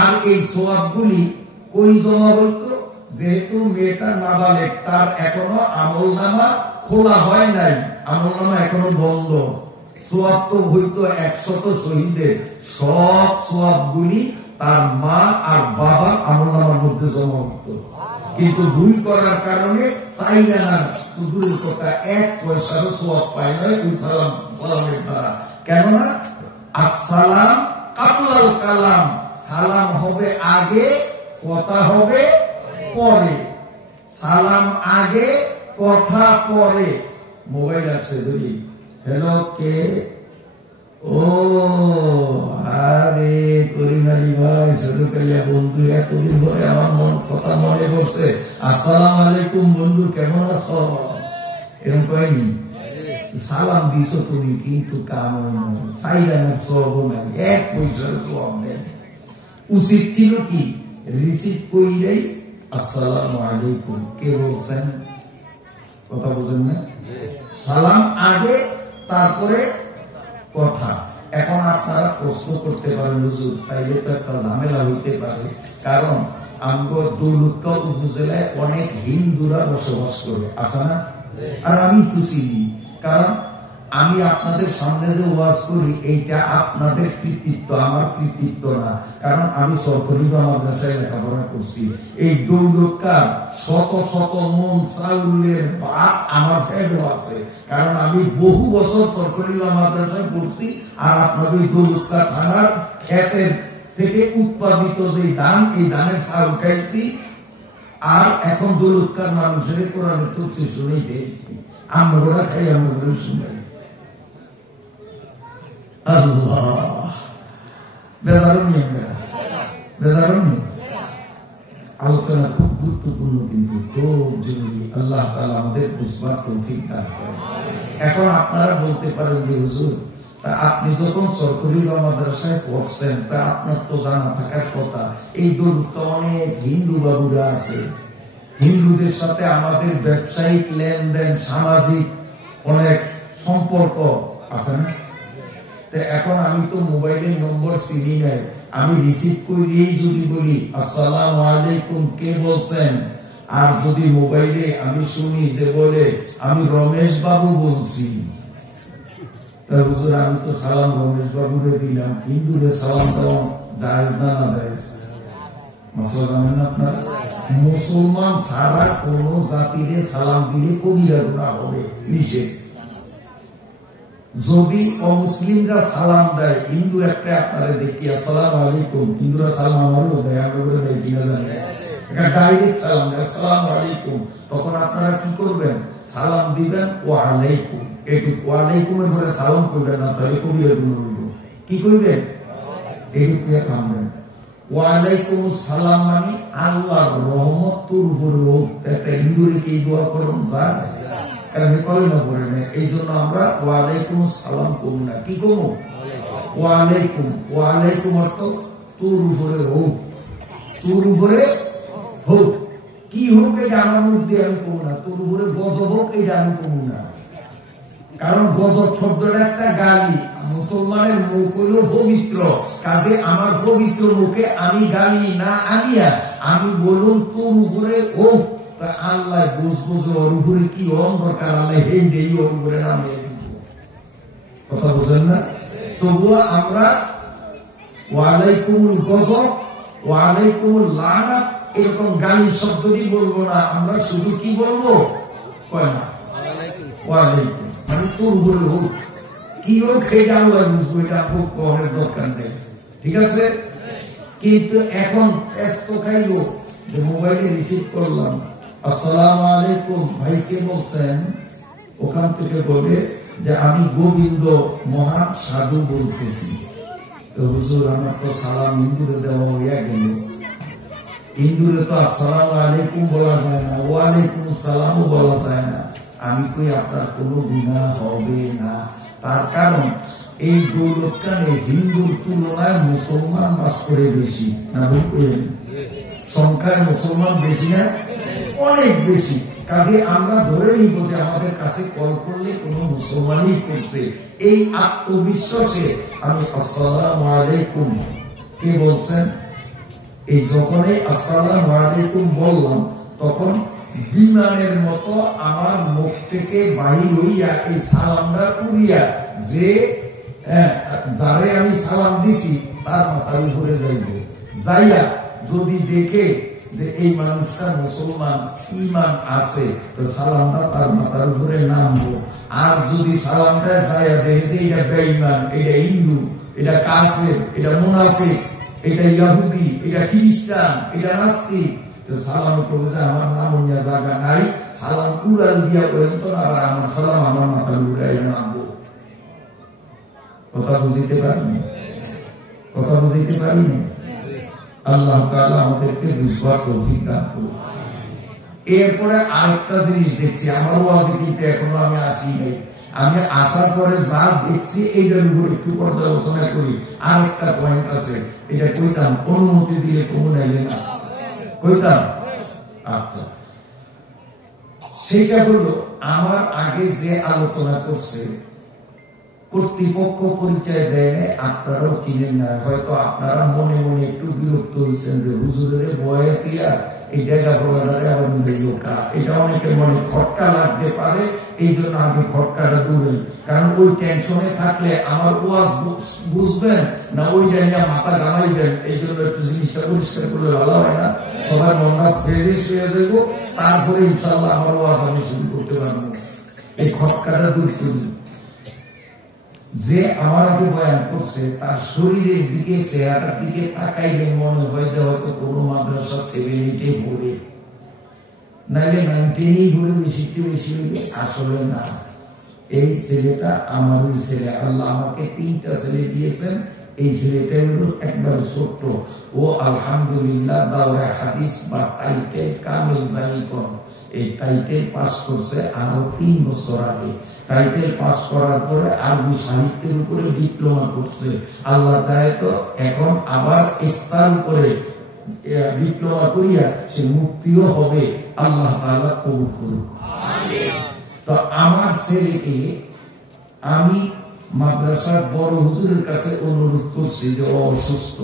আর এই সওয়াবগুলি ওই জমা হইত, যেহেতু মেয়েটা নাবালেগ, তার এখনো আমলনামা খোলা হয় নাই, আমলনামা এখনো বন্ধ। সওয়াব তো হইত 100 শহীদের, সব সওয়াবগুলি তার মা আর বাবার আমলনামার মধ্যে জমা হইত। কিন্তু ভুল করার কারণে চাইলে না, দূরের কথা 1 পয়সারও সওয়াব পায় না ওই সালামের দ্বারা। কেননা আসসালাম কাবলাল কালাম, সালাম হবে আগে, কথা হবে পরে। সালাম আগে, কথা পরে। মোবাইল আসছে, বুঝলি? হ্যালো, কে? ও আরে করিমারি ভাই, ছোটকালিয়া বন্ধু, এতদিন ধরে আমার কথা মনে পড়ছে। আসসালাম আলাইকুম বন্ধু, কেমন আছো? এরকম কয়নি? সালাম দিছো তুমি, কিন্তু কাম সাইরানের সব নাই, এক পয়সার সব নেই। উচিত ছিল কি রিসিভ কইলেই আসসালামু আলাইকুম, কে বলছেন? কথা বুঝেন না? সালাম আগে, তারপরে কথা। এখন আপনারা প্রশ্ন করতে পারেন, হুজুর তাইলে তো একটা ঝামেলা হইতে পারে, কারণ আমগো দৌলতখাঁও উপজেলায় অনেক হিন্দুরা বসবাস করে, আছে না? আর আমি তো চিনি, কারণ আমি আপনাদের সামনে যে ওয়াজ করি এইটা আপনাদের কৃতিত্ব, আমার কৃতিত্ব না। কারণ আমি সরকারি মাদ্রাসায় লেখাপড়া করছি। এই দৌলতখাঁর শত শত মন চাউলের ভাত আমার ফেরও আছে, কারণ আমি বহু বছর সরকারি মাদ্রাসায় পড়ছি। আর আপনাদের দৌলতখাঁ থানার ক্ষেতের থেকে উৎপাদিত যে ধান, এই ধানের চাউল খাইছি। আর এখন দৌলতখাঁর মানুষের কোরআনের তফসির শুনেই পেয়েছি, আমরা খাই, আমরা শুনাই। আলোচনা খুব গুরুত্বপূর্ণ, কিন্তু খুব জরুরি। আল্লাহ তাআলা আমাদের বুঝবার তৌফিক দান করেন। এখন আপনারা বলতে পারেন যে হুজুর, আপনি যখন সরকারি মাদ্রাসায় পড়ছেন, তা আপনার তো জানা থাকার কথা এই দূরত্ব অনেক হিন্দু বাবুরা আছে, হিন্দুদের সাথে আমাদের ব্যবসায়িক লেনদেন, সামাজিক অনেক সম্পর্ক আছে না? এখন আমি তো মোবাইলের নম্বর চিনি নাই, আমি রিসিভ করিয়েই যদি বলি আসসালামু আলাইকুম, কে বলছেন? আর যদি মোবাইলে আমি শুনি যে বলে আমি রমেশ বাবু বলছি, হুজুর আমি তো সালাম রমেশ বাবুরে দিলাম, হিন্দুরে সালাম দেওয়া জায়েজ না না জায়েজ? মশলা জানেন না আপনার? মুসলমান ছাড়া কোন জাতিরে সালাম দিলে কবিরা গুনাহ হবে, নিষেধ। যদি অমুসলিমরা সালাম দেয়, হিন্দু একটা আপনারা দেখি আসসালামু আলাইকুম, হিন্দুরা সালাম আমারও দেয়, আমরা দেয় কিনা জানে, ডাইরেক্ট সালাম দেয় আসসালামু আলাইকুম, তখন আপনারা কি করবেন? সালাম দিবেন ওয়া আলাইকুম, এটুকু ওয়া আলাইকুমের পরে সালাম করবেন না, তাহলে কবিরা গুনাহ হইব। কি করবেন? এইটুকু কামবেন। ওয়া আলাইকুম সালাম মানে আল্লাহর রহমত তোর উপরে হোক। একটা হিন্দুরে কি দোয়া করুন যায়? কলেমা পড়ে না, এই জন্য আমরা ওয়ালাইকুম সালাম করব না। কি করবো? ওয়ালাইকুম। ওয়ালাইকুম অর্থ তোর উপরে হোক, তোর উপরে হোক। কি হোক এটা আমার মধ্যে আমি করবো না, তোর উপরে গজব হোক এটা আমি করবো না। কারণ গজব শব্দটা একটা গালি, মুসলমানের মুখ হইল পবিত্র, কাজে আমার পবিত্র মুখে আমি গালি না আনিয়া আমি বলুন তোর উপরে হোক। আল্লাহ বুঝবো যে ওর উপরে কি দরকার, আল্লাহ হেই দেই ওর উপরে নামিয়ে দিব। কথা বোঝেন না? তবুও আমরা ওয়ালাইকুমুল গজব, ওয়ালাইকুমুল লানাত এরকম গালি শব্দটি বলবো না, আমরা শুধু কি বলবো? ওয়ালাইকুম মানে তোর উপরে হোক, কি হোক এটা আল্লাহ বুঝবো, এটা খুব কমের দরকার নেই, ঠিক আছে? কিন্তু এখন ব্যস্ত খাইলো যে মোবাইলে রিসিভ করলাম আসসালামু আলাইকুম, ভাই কে বলছেন? ওখান থেকে বলে যে আমি গোবিন্দ মহান সাধু বলতেছি। তো হুজুর আমার তো সালাম হিন্দুরে দেওয়া হইয়া গেল, হিন্দুরে তো আসসালামু আলাইকুম বলা যায় না, ওয়ালাইকুম সালামও বলা যায় না। আমি কই আপনার কোনো গুনাহ হবে না, তার কারণ এই দৌলতখানে হিন্দুর তুলনায় মুসলমান বাস করে বেশি না, বুঝলেন? সংখ্যায় মুসলমান বেশি না, অনেক বেশি। কাজে আমরা ধরে নিব যে আমাদের কাছে কল করলে কোন মুসলমানই করছে। এই আত্মবিশ্বাসে আমি আসসালামু আলাইকুম, কে বলছেন? এই যখনই আসসালামু আলাইকুম বললাম, তখন বিমানের মতো আমার মুখ থেকে বাহির হইয়া এই সালামটা উড়িয়া যে যারে আমি সালাম দিছি তার মাথার উপরে যাইব, যাইয়া যদি দেখে যে এই মানুষটা মুসলমান, ঈমান আছে, তো সালামটা তার মাথার উপরে নামবো। আর যদি সালামটা যাইয়া দেখে যে এটা বেঈমান, এটা হিন্দু, এটা কাফের, এটা মুনাফিক, এটা ইহুদি, এটা খ্রিস্টান, এটা নাস্তিক, তো সালাম করবো যে আমার নাম নিয়ে জায়গা নাই, সালাম উড়াল দিয়া পর্যন্ত না, আমার সালাম আমার মাথার উড়াই নামবো। কথা বুঝতে পারিনি, কথা বুঝতে পারিনি। আল্লাহ তাআলা আমাদেরকে বুঝবার তৌফিক দান করুন। এরপরে আরেকটা জিনিস দেখছি, আমার ওয়াজে কিন্তু এখনো আমি আসি নাই, আমি আসার পরে যা দেখছি এইটার উপর একটু পর্যালোচনা করি। আরেকটা পয়েন্ট আছে, এটা কইতাম, অনুমতি দিলে কোনো নাইলে না কইতাম। আচ্ছা, সেটা হলো আমার আগে যে আলোচনা করছে কর্তৃপক্ষ পরিচয় দেয়, আপনারাও চিনেন না, হয়তো আপনারা মনে মনে একটু বিরক্ত হয়েছেন যে হুজুরের বয়ে দিয়া এই জায়গা বলাটারে আবার লোকা, এটা অনেকে মনে খটকা লাগতে পারে। এই জন্য আমি খটকাটা দূরে, কারণ ওই টেনশনে থাকলে আমার ওয়াজ বুঝবেন না, ওই জায়গায় মাথা গামাইবেন। এই জন্য একটু জিনিসটা পরিষ্কার করলে ভালো হয় না? সবার মনটা ফ্রেশ হয়ে যাবো, তারপরে ইনশাল্লাহ আমার ওয়াজ আমি শুরু করতে পারবো। এই খটকাটা দূর করি। যে আমার আগে বয়ান করছে তার শরীরের দিকে, চেহারার দিকে তাকাইলে মনে হয় যে হয়তো কোনো মাদ্রাসা 7-8-এ পড়ে, নাইলে 9-10-এই পড়ে, বেশি হইলে। আসলে না, এই ছেলেটা আমারই ছেলে। আল্লাহ আমাকে 3টা ছেলে দিয়েছেন। এই ছেলেটাই হলো একবার ছোট্ট, ও আলহামদুলিল্লাহ দাওরা হাদিস বা টাইটেল কামিল জানিকন, এই টাইটেল পাস করছে আরো 3 বছর আগে। টাইটেল পাস করার পরে আরবি সাহিত্যের উপরে ডিপ্লোমা করছে। আল্লাহ চায় তো এখন আবার ইফতার উপরে ডিপ্লোমা করিয়া সে মুক্তিও হবে। আল্লাহ তাআলা কবুল করুন। তো আমার ছেলেকে আমি মাদ্রাসার বড় হুজুরের কাছে অনুরোধ করছি যে ও অসুস্থ,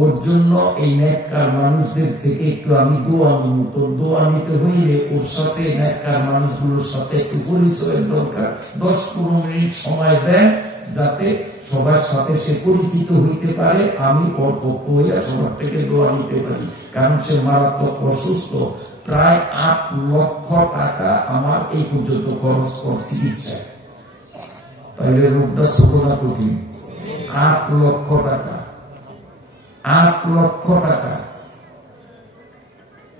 ওর জন্য এই নেককার মানুষদের থেকে একটু আমি দোয়া নিব। তো দোয়া নিতে হইলে ওর সাথে নেককার মানুষগুলোর সাথে একটু পরিচয়ের দরকার। 10-15 মিনিট সময় দেন যাতে সবার সাথে সে পরিচিত হইতে পারে, আমি ওর পক্ষ হইয়া সবার থেকে দোয়া নিতে পারি। কারণ সে মারাত্মক অসুস্থ, প্রায় 8 লক্ষ টাকা আমার এই পর্যন্ত খরচ কর চিকিৎসায়। তাইলে রোগটা ছোট না কঠিন? 8 লক্ষ টাকা, 8 লক্ষ টাকা।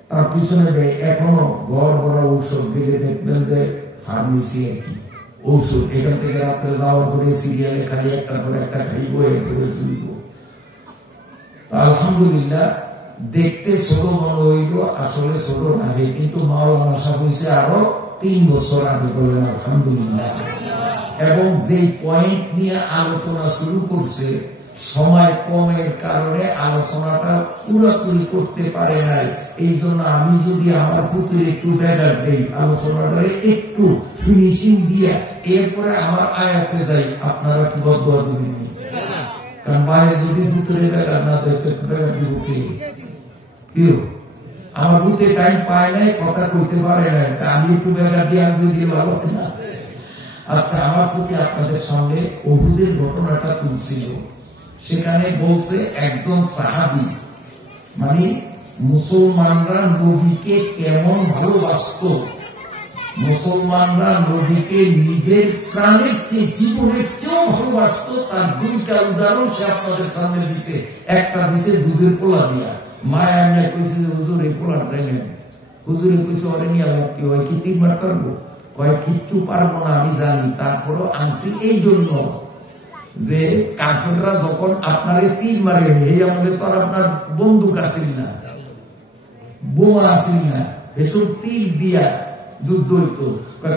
তার পিছনে এখনো ঘর ভরা ঔষধ দিলে দেখবেন যে ফার্মেসি আর কি ঔষধ, এখান থেকে রাত্রে যাওয়া করে সিরিয়ালে খালি একটা করে একটা খাইব, এরপরে শুইব। আলহামদুলিল্লাহ, দেখতে ছোট মনে হইল, আসলে ছোট লাগে, কিন্তু মাওলানা সাহেব হয়েছে আরো 3 বছর আগে, বললেন আলহামদুলিল্লাহ। এবং যে পয়েন্ট নিয়ে আলোচনা শুরু করছে, সময় কমের কারণে আলোচনাটা পুরোপুরি করতে পারে নাই। এই জন্য আমি যদি আমার পুত্রের একটু ব্যাঘাত দেই, আলোচনাটা একটু ফিনিশিং দিয়া এরপরে আমার আয়াতে যাই, আপনারা কি বদয়া দিবেন? কারণ বাইরে যদি পুত্রের ব্যাঘাত না দেয়, ব্যাঘাত দিব কে? কেউ আমার পুত্রে টাইম পায় নাই, কথা কইতে পারে নাই, আমি একটু ব্যাঘাত দিয়ে আমি দিয়ে ভালো না। আচ্ছা, আমার প্রতি আপনাদের সামনে উহুদের ঘটনাটা তুলছিল। সেখানে বলছে একজন সাহাবী, মানে মুসলমানরা নবীকে কেমন ভালোবাসত, মুসলমানরা নবীকে নিজের প্রাণের চেয়ে, জীবনের চেয়েও ভালোবাসত। তার 2টা উদাহরণ সে আপনাদের সামনে দিচ্ছে। একটা দিচ্ছে দুধের পোলা দিয়া, মায়া আমি কইছে যে হুজুর এই পোলাটা নেন। হুজুরে কইছে ওরে নিয়ে কি হয়, কি 3 বার পারবো? কয় কিচ্ছু পারবো না আমি জানি, তারপরও আনছি এই জন্য যে কাফেররা যখন আপনারে তীর মারে, এই আমাদের তো আর আপনার বন্দুক আসেন না, বোমা আসেন না, এসব তীর দিয়া যুদ্ধ হইত।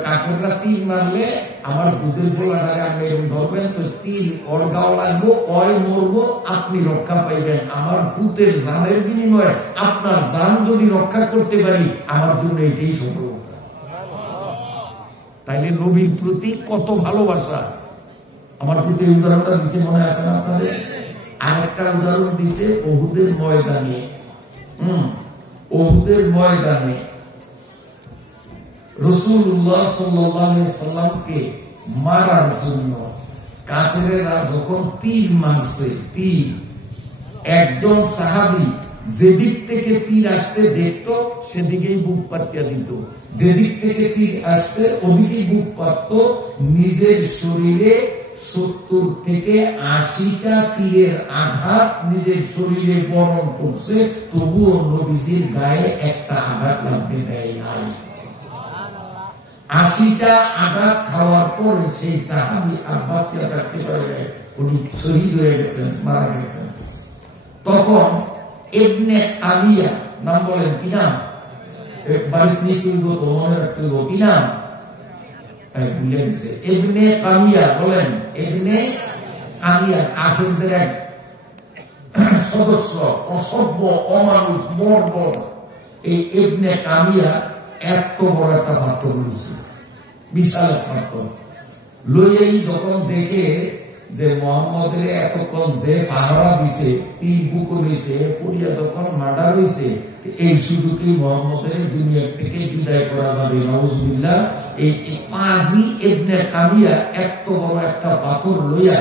কাফেররা তীর মারলে আমার দুধের গোলাটারে আপনি এরকম ধরবেন, তো তীর ওর গাও লাগবো, অয় মরবো, আপনি রক্ষা পাইবেন। আমার ভূতের জানের বিনিময়ে আপনার জান যদি রক্ষা করতে পারি, আমার জন্য এটাই সম্ভব। তাইলে নবীর প্রতি কত ভালোবাসা। আমার প্রতি উদাহরণটা দিচ্ছে, মনে আছে না আপনাদের? আরেকটা উদাহরণ দিচ্ছে উহুদের ময়দানে। উহুদের ময়দানে রাসূলুল্লাহ সাল্লাল্লাহু আলাইহি সাল্লামকে মারার জন্য কাফেরেরা যখন তীর মারছে, তীর, একজন সাহাবী যেদিক থেকে তীর আসতে দেখত সেদিকেই বুক পাতিয়া দিত, যেদিক থেকে তীর আসতে ওদিকেই বুক পাত। নিজের শরীরে 70 থেকে 80টা তীরের আঘাত নিজের শরীরে বরণ করছে, তবুও নবীজির গায়ে একটা আঘাত লাগতে দেয় নাই। 80টা আঘাত খাওয়ার পর সেই সাহাবী আব্বাসিয়া থাকতে পারে, উনি শহীদ হয়ে গেছেন, মারা গেছেন। তখন ইবনে আমিয়া নাম বলেন, কি নাম? বাড়িতে নিয়ে করবো তো মনে রাখতে হইব, কি নাম? ভুলে গেছে। ইবনে কামিয়া বলেন, ইবনে কামিয়া কাফেরদের এক সদস্য, অসভ্য, অমানুষ, বর্বর। এই ইবনে কামিয়া এত বড় একটা পাথর রয়েছে, বিশাল পাথর লইয়াই যখন দেখে যে মোহাম্মদের এতক্ষণ যে পাহারা দিছে, তীর বুকু রয়েছে, পড়িয়া যখন মার্ডার হয়েছে, এই সুযোগে মোহাম্মদের দুনিয়া থেকে বিদায় করা যাবে, নাউজুবিল্লাহ। এই পাজি ইবনে কামিয়া এত বড় একটা পাথর লইয়া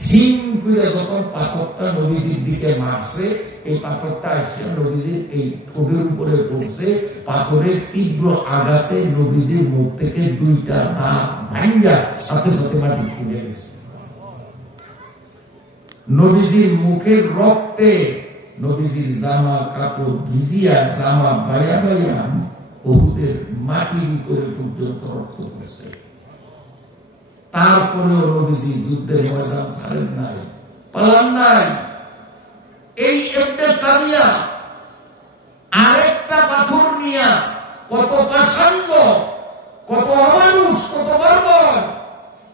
ধিম করে যখন পাথরটা নবীজির দিকে মারছে, এই পাথরটা আসলে নবীজির এই ঠোঁটের উপরে পড়ছে। পাথরের তীব্র আঘাতে নবীজির মুখ থেকে দুইটা দাঁত ভাঙ্গা সাথে সাথে মাটি খুলে গেছে। নবীজির মুখের রক্তে নবীজির জামা কাপড় ভিজিয়া, জামা বাইয়া বাইয়া বহুদের মাটির উপরে পর্যন্ত রক্ত পড়ছে। তারপরেও নবীজি যুদ্ধের ময়দান ছাড়েন নাই, পালান নাই। এই ইবনে কামিয়া আরেকটা পাথর নিয়া কত পাষাণ্ড, কত অমানুষ, কত বর্বর,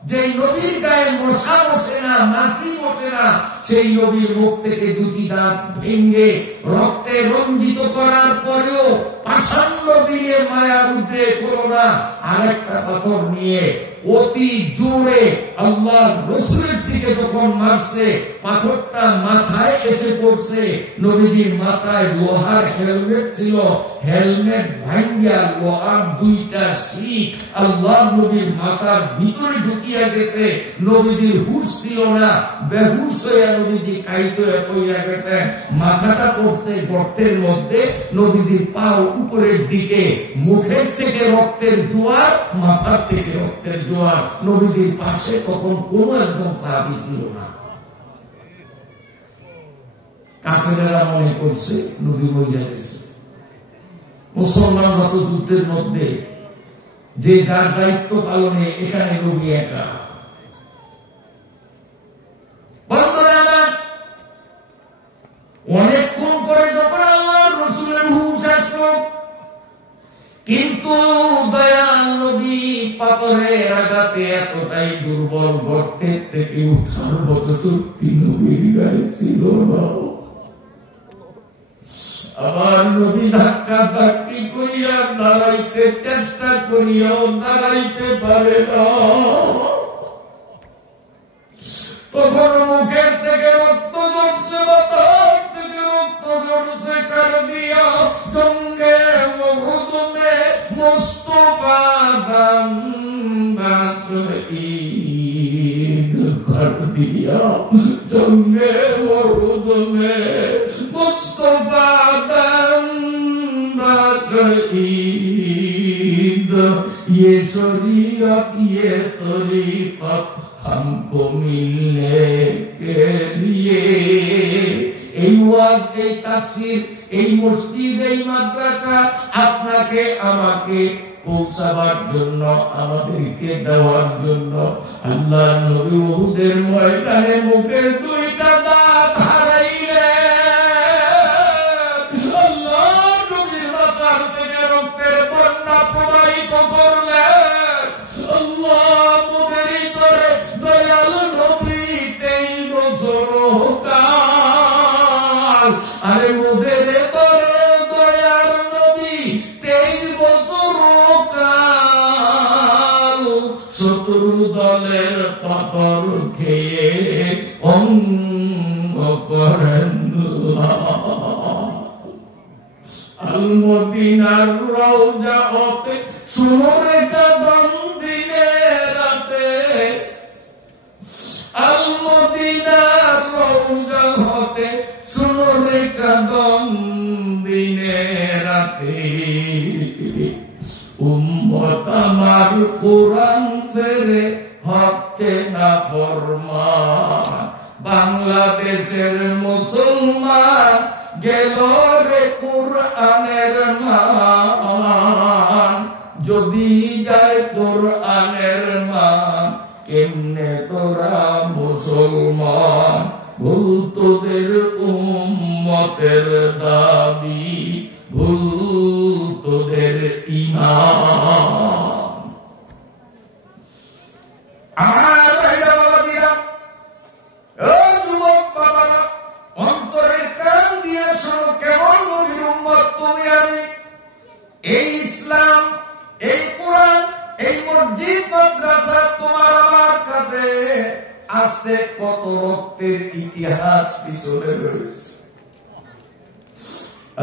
যে নবীর গায়ে মশা বসে না, মাছি বসে না, সেই নবীর মুখ থেকে দুটি দাঁত ভেঙে রক্তে রঞ্জিত করার পরেও পাষাণ্ড দিয়ে মায়া রুদ্রে করোনা আরেকটা পাথর নিয়ে অতি জোরে আল্লাহ রসুলের দিকে যখন মারছে, পাথরটা মাথায় এসে পড়ছে। নবীজির মাথায় লোহার হেলমেট ছিল, হেলমেট ভাঙ্গিয়া লোহার দুইটা শিক আল্লাহ নবীর মাথার ভিতরে ঢুকিয়া গেছে। নবীজির হুশ ছিল না, বেহুশ হইয়া নবীজি কাইত হয়ে পড়িয়া গেছে। মাথাটা পড়ছে গর্তের মধ্যে, নবীজির পাও উপরের দিকে, মুখের থেকে রক্তের জোয়ার, মাথার থেকে রক্তের জোয়ার। নবীজির পাশে তখন কোন একজন সাহাবী ছিল না। কাফেরেরা মনে করছে নবী মরিয়া গেছে। মুসলমানরা তো যুদ্ধের মধ্যে, যে যার দায়িত্ব পালনে এখানে নবী একা। অনেকক্ষণ পরে যখন আল্লাহর রাসূলের হুঁশ আসলো, কিন্তু দয়াল নবী পাথরের আঘাতে এতটাই দুর্বল, গর্তের থেকে উঠার মতো শক্তি নবীর গায়ে ছিল না। আবার নবী ধাক্কা ধাক্কি করিয়া দাঁড়াইতে চেষ্টা করিয়াও দাঁড়াইতে পারে না। তখন মুখের থেকে রক্ত ঝরছে, মাথার থেকে রক্ত ঝরছে, কার দিয়া জঙ্গে মহুদমে মুস্তফা দাম ঈদ, কার দিয়া জঙ্গে মহুদমে মুস্তফা দাম ঈদ, ये शरीयत ये तरीक़त हमको मिलने के लिए। এই ওয়াজ, এই তাফসীর, এই মসজিদ, এই মাদ্রাসা আপনাকে আমাকে পৌঁছাবার জন্য, আমাদেরকে দেওয়ার জন্য। আল্লাহর নবী উহুদের ময়দানে মুখের দুইটা দাঁত হারাইলেন। আল্লাহর নবীর মাথার থেকে রক্তের বন্যা প্রবাহিত করলেন। আল্লাহ মুখের করে দয়াল নবী 23 বছর কাল, আরে মুখের করে দয়াল নবী 23 বছর কাল শত্রু দলের পাথর খেয়ে অঙ্গ করেন। আল মদিনার রওজা হতে সুরে কদম দিনে রাতে, আল মদিনার রওজা হতে সুরে কদম দিনে রাতে। উম্মত আমার কোরআন ছেড়ে হচ্ছে না ফরমান, বাংলাদেশের মুসলমান গেল রে কোরআনের মান। যদি যায় ঈমান। আমার ভাইরা বাবাজিরা, ও যুবক বাবারা, অন্তরের কান দিয়ে শোনো, কেমন নবীর উম্মত তুমি আমি। এই ইসলাম, এই কোরআন, এই মসজিদ মাদ্রাসা তোমার আমার কাছে আসতে কত রক্তের ইতিহাস পিছনে রয়েছে।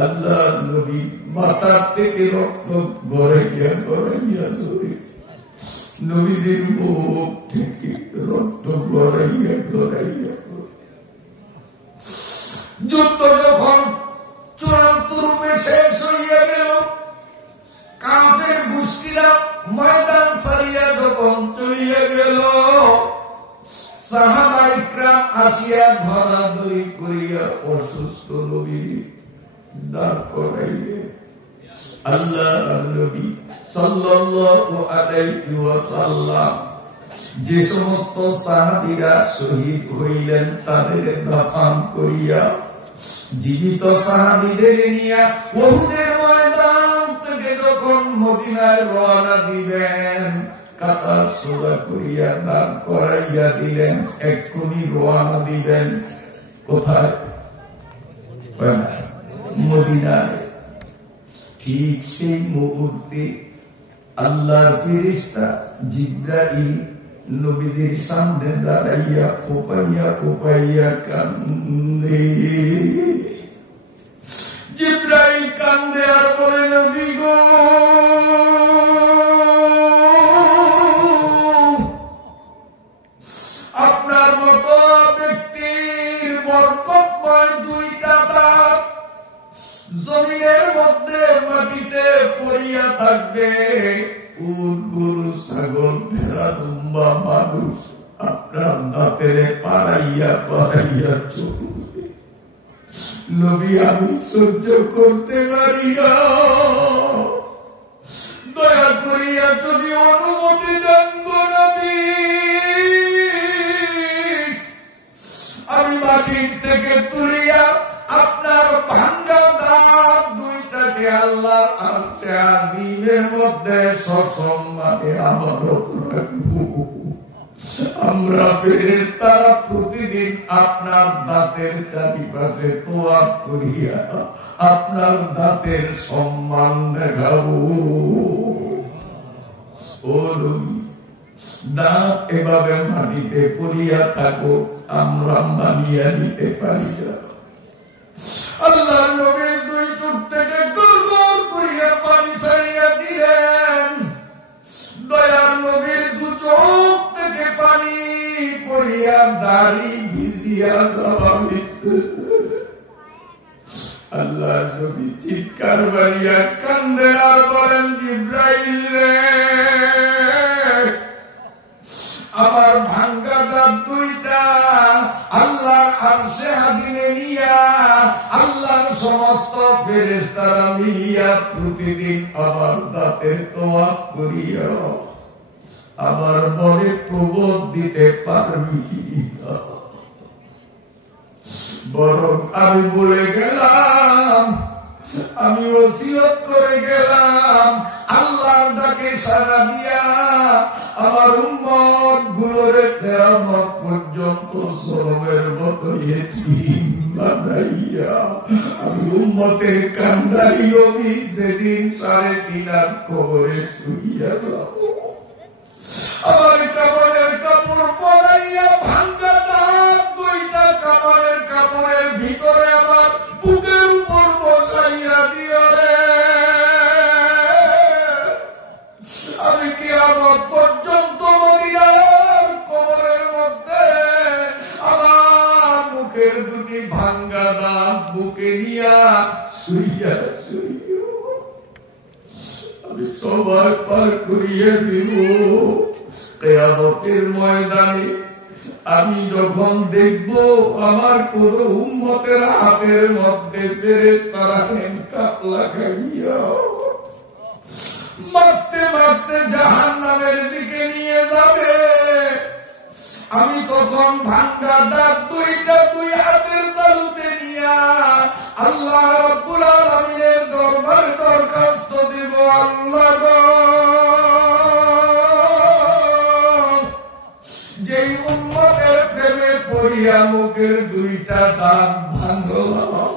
আল্লাহ নবী মাথার থেকে রক্ত গড়াইয়া গড়াইয়া ধরে, নবীদের মুখ থেকে রক্ত গড়াইয়া গড়াইয়া। যুদ্ধ যখন চূড়ান্ত রূপে শেষ হইয়া গেল, কাফের গোষ্ঠীরা ময়দান ছাড়িয়া যখন চলিয়া গেল, সাহাবায়ে কিরাম আসিয়া ধরাধরি করিয়া অসুস্থ নবীর দাঁড় করাইলেন। আল্লাহর নবী সাল্লাল্লাহু আলাইহি ওয়াসাল্লাম যে সমস্ত সাহাবীরা শহীদ হইলেন তাদের দাফন করিয়া জীবিত সাহাবীদের নিয়ে উহুদের ময়দান থেকে যখন মদিনায় রওনা দিবেন, কাতার সোজা করিয়া দাঁড় করাইয়া দিলেন। এক্ষুনি রওনা দিবেন কোথায়? মদিনায়। ঠিক সেই মুহূর্তে আল্লাহর ফেরেশতা জিবরাইল নবীদের সামনে দাঁড়াইয়া কোপাইয়া কোপাইয়া কান্দে। জিবরাইল কান্দে আর বলে, নবী গো, আপনার মতো ব্যক্তির বরকতময় দুইটা দাঁত জমিনের মধ্যে মাটিতে পড়িয়া থাকবে, উট গরু ছাগল ভেড়া দুম্বা মানুষ আপনার দাঁতের পাড়াইয়া পাড়াইয়া চলবে। নবী আমি সহ্য করতে পারি না, দয়া করিয়া যদি অনুমতি দেন গো নবী, আমি মাটির থেকে তুলিয়া আপনার ভাঙ্গা দাঁত দুইটাকে আল্লাহ আরশে আজিমের মধ্যে সসম্মানে আমানত রাখব। আমরা ফেরেশতারা প্রতিদিন আপনার দাঁতের চারিপাশে তোয়াফ করিয়া আপনার দাঁতের সম্মান দেখাবো। ও নবী, দাঁত এভাবে মাটিতে পড়িয়া থাকো, আমরা মানিয়া নিতে পারি না। আল্লাহ নবীর দুই চোখ থেকে গড়গড় করিয়া পানি ছাড়িয়া দিলেন। দয়ার নবীর দু চোখ থেকে পানি পড়িয়া দাড়ি ভিজিয়া যাওয়া। আল্লাহ নবী চিৎকার বাড়িয়া কান্দে আর বলেন, জিবরাইল রে, আমার ভাঙ্গা দাঁত দুইটা আল্লাহর আরশে আজিমে নিয়া আল্লাহর সমস্ত ফেরেশতারা মিলিয়া প্রতিদিন আমার দাঁতের তোয়াফ করিয়া আমার মনে প্রবোধ দিতে পারবি না। বরং আমি বলে গেলাম, আমি ওসিয়ত করে গেলাম, আল্লাহর ডাকে সাড়া দিয়া আমার উম্মত গুলোরে কিয়ামত পর্যন্ত শ্রমের মতো ইতিম বানাইয়া আমি উম্মতের কান্ডারি নবী সেদিন 3.5 কবরে শুইয়া যাব। আমার কাপড়ের কাপড় পরাইয়া ভাঙ্গা দাঁত দুইটা কাপড়ের কাপড়ের ভিতরে আমার বুকের উপর বসাইয়া দিও রে। আমি কিয়ামত পর্যন্ত মদিনার কবরের মধ্যে আমার মুখের দুটি ভাঙ্গা দাঁত বুকে নিয়া শুইয়া শুইয়া আমি সবার পার করিয়ে দিব। কিয়ামতের ময়দানে আমি যখন দেখব আমার কোন উম্মতের হাতের মধ্যে ফেরেশতারা হ্যান্ডকাপ লাগাইয়া মারতে মারতে জাহান্নামের দিকে নিয়ে যাবে, আমি তখন ভাঙ্গা দাঁত দুইটা দুই হাতের তালুতে নিয়া আল্লাহ রাব্বুল আলামিনের দরবারে দরখাস্ত দেব, আল্লাহ দাঁত ভাঙলাম।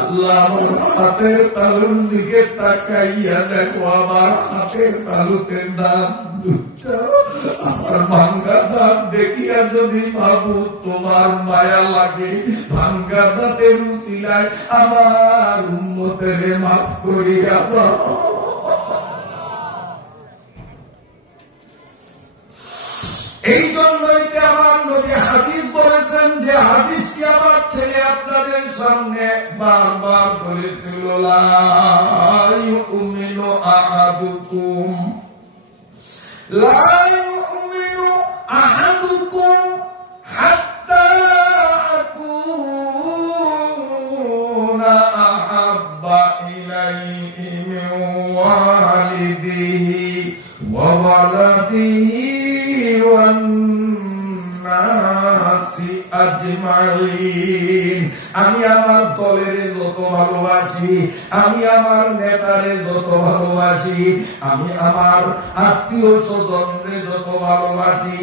আল্লাহ আমার হাতের তালুর দিকে তাকাইয়া দেখো, আমার হাতের তালুতে দাঁত দুটা, আমার ভাঙ্গা দাঁত দেখিয়া যদি বাবু তোমার মায়া লাগে, ভাঙ্গা দাঁতের উচিলায় আমার উম্মতের মাফ করিয়া দাও। এই জন্যই আমার নবী হাদিস বলেছেন, যে হাদিসটি আমার ছেলে আপনাদের সামনে বারবার বলেছিল, লা ইউমিনু আহাদুকুম, লা ইউমিনু আহাদুকুম হাত্তা আকুনা আহাব্বা ইলাইহি মিন ওয়ালিদিহি ওয়া ওয়ালাদিহি আমি আমার দলের যত ভালোবাসি, আমি আমার নেতারে যত ভালোবাসি, আমি আমার আত্মীয় স্বজনরে যত ভালোবাসি,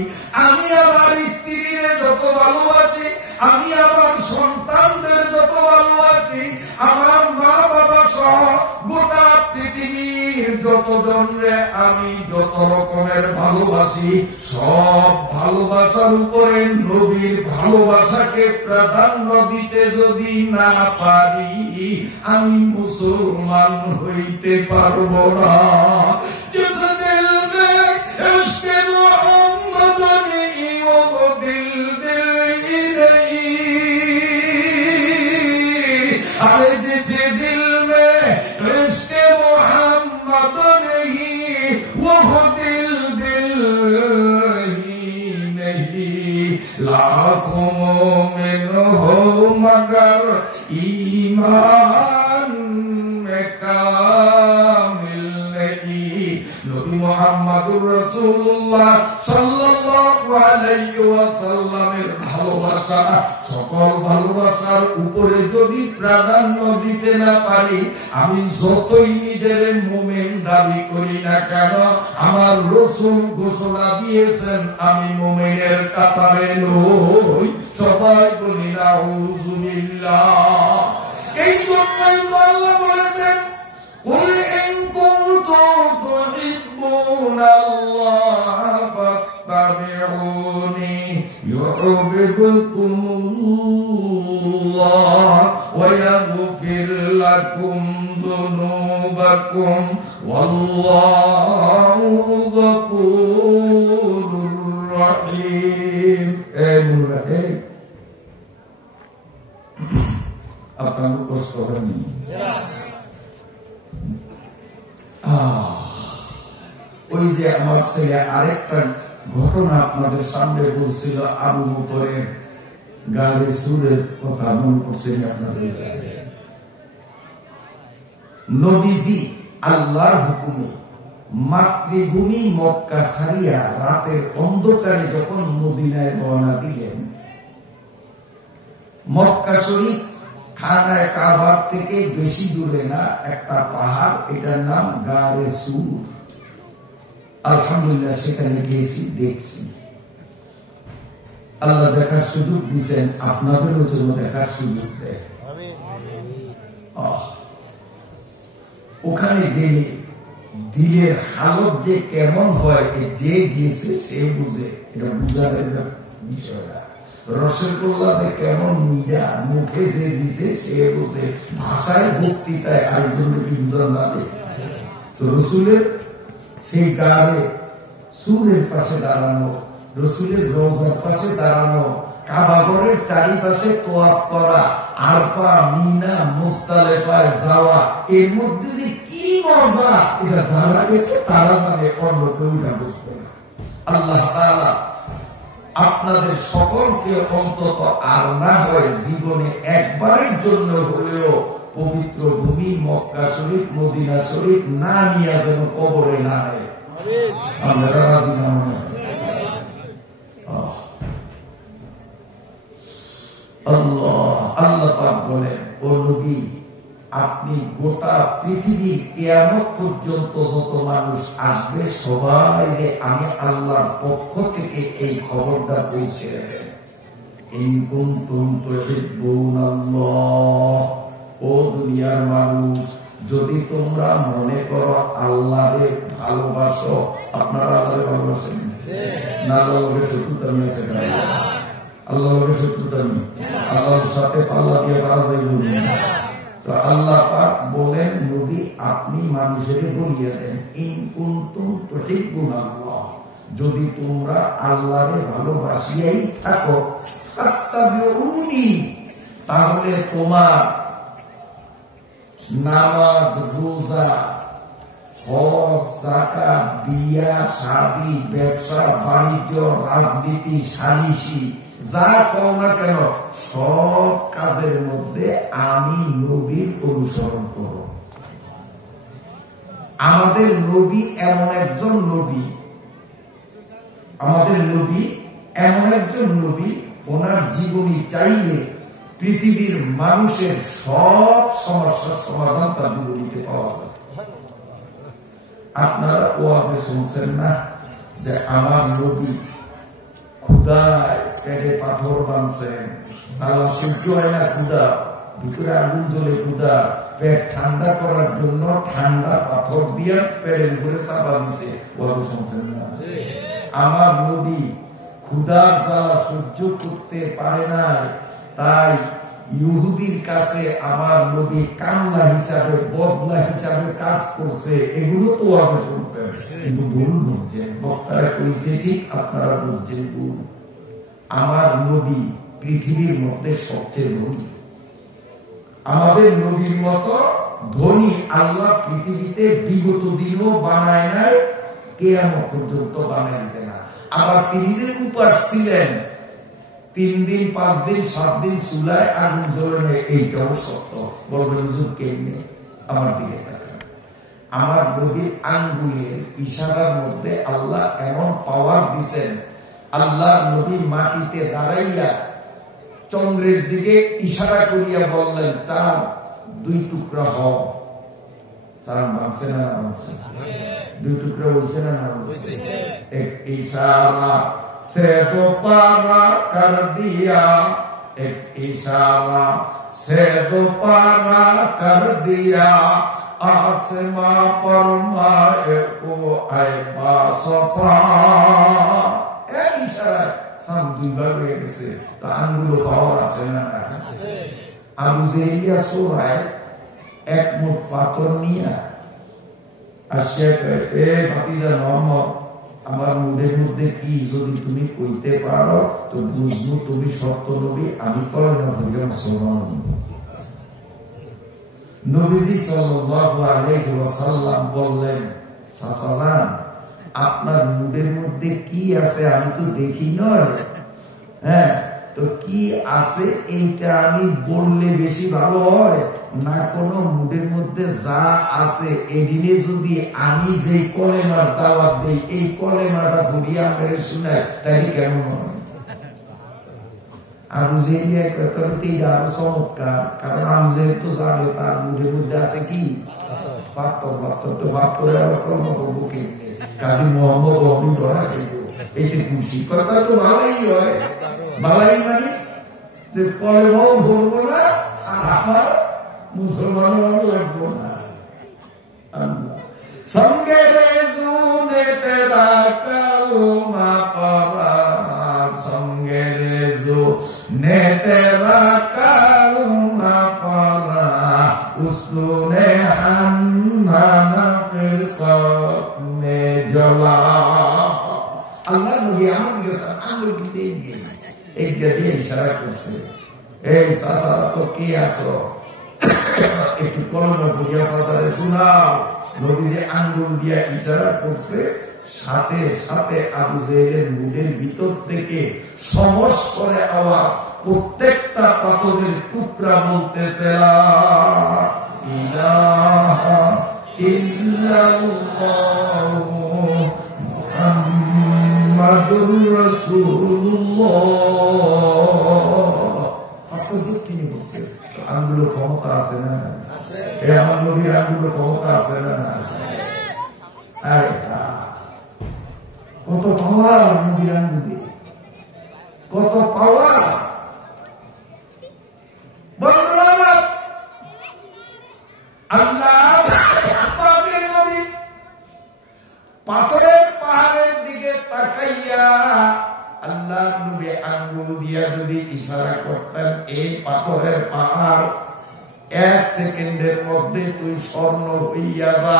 আমি আমার স্ত্রীরে যত ভালোবাসি, আমি আমার সন্তানদের যত ভালোবাসি, আমার মা বাবা সহ গোটা পৃথিবীর যতজনরে আমি যত রকমের ভালোবাসি, সব ভালোবাসার উপরে নবীর ভালোবাসাকে প্রাধান্য দিতে যদি না পারি, আমি মুসলমান হইতে পারব না। अरे जिस दिल में इश्क़ मोहम्मद नहीं, वो दिल दिल ही नहीं। लाखों मोमिन हो मगर ईमान में कामिल नहीं। नबी मुहम्मदुर रसूलुल्लाह সাল্লাল্লাহু আলাইহি ওয়াসাল্লামের ভালোবাসা, সকল ভালোবাসার উপরে যদি প্রাধান্য দিতে না পারি, আমি যতই নিজের মুমিন দাবি করি না কেন, আমার রাসূল ঘোষণা দিয়েছেন আমি মুমিনের কাতারে নই। সবাই বলি নাউযুবিল্লাহ। এই জন্যই তো আল্লাহ বলেছেন, কুল ইন কুনতুম তুহিব্বুনাল্লাহ ফাত্তাবিউনি ইউহিব্বুকুমুল্লাহ ওয়া ইয়াগফির লাকুম যুনুবাকুম ওয়াল্লাহু গফুরুর রহিম। আপনার কষ্ট হয়নি? ওই যে আমার ছেলে আরেকটা ঘটনা আপনাদের সামনে বলছিল, আবু বকরের গাড়ি সুরের কথা মনে করছেন আপনাদের? নবীজি আল্লাহর হুকুমে মাতৃভূমি মক্কা ছাড়িয়া রাতের অন্ধকারে যখন মদিনায় রওনা দিলেন, মক্কা শরীফ খানায় কাবার থেকে বেশি দূরে না, একটা পাহাড়, এটার নাম গাড়ে সুর। আলহামদুলিল্লাহ সেখানে গেছি, দেখছি। আল্লাহ দেখার সুযোগ দিচ্ছেন, আপনাদেরও জন্য দেখার সুযোগ দেয়। ওখানে গেলে দিলের হালত যে কেমন হয়, যে গেছে সে বুঝে, এটা বুঝার বিষয়টা। রসগোল্লাতে কেমন মিজা মুখে যে দিছে সে বুঝে, ভাষায় বক্তৃতায় আরেকজনের কি বুঝার লাগে। তো রসুলের সেই গাড়ে সুরের পাশে দাঁড়ানো, রসুলের রওজার পাশে দাঁড়ানো, কাবাগরের চারিপাশে তোয়াফ করা, আরফা, মিনা, মুজদালিফায় যাওয়া, এর মধ্যে যে কি মজা, এটা যারা গেছে তারা জানে, অন্য কেউ এটা বুঝবে না। আল্লাহ তাআলা আপনাদের সকলকে অন্তত আর না হয় জীবনে একবারের জন্য হলেও পবিত্র ভূমি মক্কা শরীফ, মদিনা শরীফ না নিয়ে যেন কবরে না নেয়। আমরা রাজি না মনে আল্লাহ পাক বলেন, ও নবী, আপনি গোটা পৃথিবীর কিয়ামত পর্যন্ত যত মানুষ আসবে সবাই আমি আল্লাহর পক্ষ থেকে এই খবরটা পৌঁছে দেবেন। ইন কুনতুম তুহিব্বুনাল্লাহ, ও দুনিয়ার মানুষ, যদি তোমরা মনে করো আল্লাহরে ভালোবাসো। আপনারা আল্লাহরে ভালোবাসেন না? আল্লাহর শত্রুতামি আছে? আল্লাহর শত্রুতামি, আল্লাহর সাথে পাল্লা দিয়ে বাড়াতে বলি। তো আল্লাহ পাক বলেন, নবী আপনি মানুষের বলিয়ে দেন, ইন কুনতুম তুহিব্বুনাল্লাহ, যদি তোমরা আল্লাহরে ভালোবাসিয়াই থাকো, ফাত্তাবিউনি, তাহলে তোমার নামাজ, রোজা, হজ, যাকাত, বিয়া, শাদী, ব্যবসা বাণিজ্য, রাজনীতি, সালিসি, যা কও না কেন, সব কাজের মধ্যে আমি নবীর অনুসরণ করো। আমাদের নবী এমন একজন নবী, আমাদের নবী এমন একজন নবী, ওনার জীবনী চাইলে পৃথিবীর মানুষের সব সমস্যার সমাধান তার জীবনীতে পাওয়া যায়। আপনারা ওয়াজে শুনছেন না যে আমার নবী ক্ষুধায় পেটে পাথর বাঁধছেন, সালা সহ্য হয় না ক্ষুধা, ভিতরে আগুন জ্বলে ক্ষুধা, পেট ঠান্ডা করার জন্য ঠান্ডা পাথর দিয়ে পেটের উপরে চাপা দিচ্ছে। ওয়াজে শুনছেন না? আমার নবী ক্ষুধার জ্বালা সহ্য করতে পারে না, তাই ইহুদির কাছে আমার নবী কান্না হিসাবে, বদলা হিসাবে কাজ করছে। এগুলো তো ওয়াজে শুনছেন, কিন্তু ভুল বুঝছেন। বক্তারা কইছে ঠিক, আপনারা বুঝছেন ভুল। আমার নবী পৃথিবীর মধ্যে সবচেয়ে ধনী। আমাদের নবীর মতো ধনী আল্লাহ পৃথিবীতে বিগত দিনও বানায় নাই, কিয়ামত পর্যন্ত বানাইবে না। আবার তিনি যে উপাস ছিলেন, 3 দিন 5 দিন 7 দিন চুলায় আগুন জ্বলে, এইটাও সত্য। বলবেন হুজুর কেমনে? আমার দিকে তাকান। আমার নবীর আঙ্গুলের ইশারার মধ্যে আল্লাহ এমন পাওয়ার দিচ্ছেন, আল্লাহ নবী মাটিতে দাঁড়াইয়া চন্দ্রের দিকে ইশারা করিয়া বললেন, 4 2 টুকরা হও। 4 মানছে না? 2 টুকরা হয়েছে না? এক ইশারা से दोबारा कर दिया, एक इशारा से दोबारा कर दिया, आसमां पर माए को आए बासफा। एक इशारा सब दुनिया में से तो आंगुलो पावर আছে না? আবু জেহেলিয়া সোরায় এক মুঠ পাথর নিয়ে আসে, এ ভাতিজা মোহাম্মদ, আমার মুখের মধ্যে কি যদি তুমি কইতে পারো তো বুঝবো তুমি সত্য নবী, আমি কলেমা পড়ে মুসলমান। নবীজি সাল্লাল্লাহু আলাইহি ওয়াসাল্লাম বললেন, সাফারান আপনার মুখের মধ্যে কি আছে আমি তো দেখি নয়, হ্যাঁ তো কি আছে এইটা আমি বললে বেশি ভালো হয় না? কোন মুডের মধ্যে যা আছে এদিনে যদি আমি যে কলেমার দাওয়াত দেই, এই কলেমাটা ভরিয়া মেরে শোনায়, তাই কেমন হয়? আবু জেহেলিয়া আরো চমৎকার, কারণ আবু জেহেল তো জানে তার মুডের মধ্যে আছে কি পাত্তর। তো পাত্তরে আবার কর্ম করবো কে? কাজী মোহাম্মদ অবু ধরা খেব, এতে খুশি। কথা তো ভালোই হয়, ভালোই মানে যে কলেমাও বলবো না, আমার মুসলমান লাগবো না। সঙ্গে রেজুনে তেরা কালমা পড়া, সঙ্গে রেজুনে তেরা কালমা পড়া, উসনে হান্নানা ফির কমে জলা। আল্লাহ নবী আমার কাছে আঙ্গুল দিয়ে এইটা দিয়ে ইশারা করছে, এই চাচা তো কে আছো, একটু কলমে বুঝিয়া চাচারে শোনাও। নবী যে আঙ্গুল দিয়া ইশারা করছে, সাথে সাথে আবু জেহেলের মুখের ভিতর থেকে সমস করে আওয়াজ, প্রত্যেকটা পাথরের টুকরা বলতেছে লা ইলাহা ইল্লাল্লাহু মুহাম্মাদুর রাসূলুল্লাহ। তিনি বলছে আঙ্গুলো ক্ষমতা আছে না? আমার নবীর আঙ্গুলো ক্ষমতা আছে না? কত পাওয়ার নবীর আঙ্গুলে, কত পাওয়ার। পাথরের পাহাড়ের দিকে তাকাইয়া আল্লাহ নবী আঙ্গুল দিয়া যদি ইশারা করতেন, এই পাথরের পাহাড় 1 সেকেন্ডের মধ্যে তুই স্বর্ণ হইয়া যা।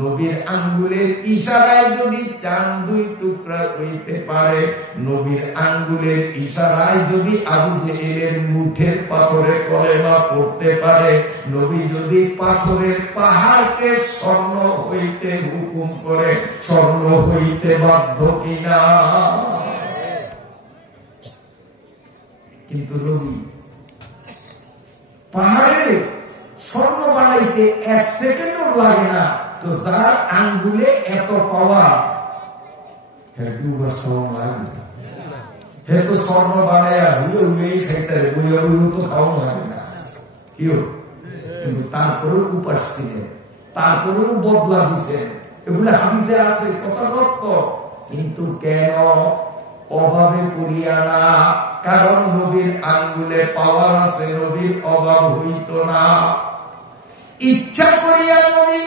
নবীর আঙ্গুলের ইশারায় যদি চাঁদ 2 টুকরা হইতে পারে, নবীর আঙ্গুলের ইশারায় যদি আবু জেহেলের মুঠের পাথরে কলেমা পড়তে পারে, নবী যদি পাথরের পাহাড়কে স্বর্ণ হইতে হুকুম করে, স্বর্ণ হইতে বাধ্য কিনা? কিন্তু নবী পাহাড়ে স্বর্ণ বানাইতে 1 সেকেন্ডও লাগে না, তো যার আঙ্গুলে এত পাওয়া, হে তো স্বর্ণ বানায়া হুয়ে হুয়েই খাইতে হুয়ে হুয়ে তো খাওয়ানো লাগে না কেউ, কিন্তু তারপরেও উপাস ছিলেন, তারপরেও বদলা দিচ্ছেন। এগুলো হাদিসে আছে, কথা সত্য। কিন্তু কেন? অভাবে পড়িয়া না, কারণ নবীর আঙ্গুলে পাওয়ার আছে, নবীর অভাব হইত না। ইচ্ছা করিয়া নবী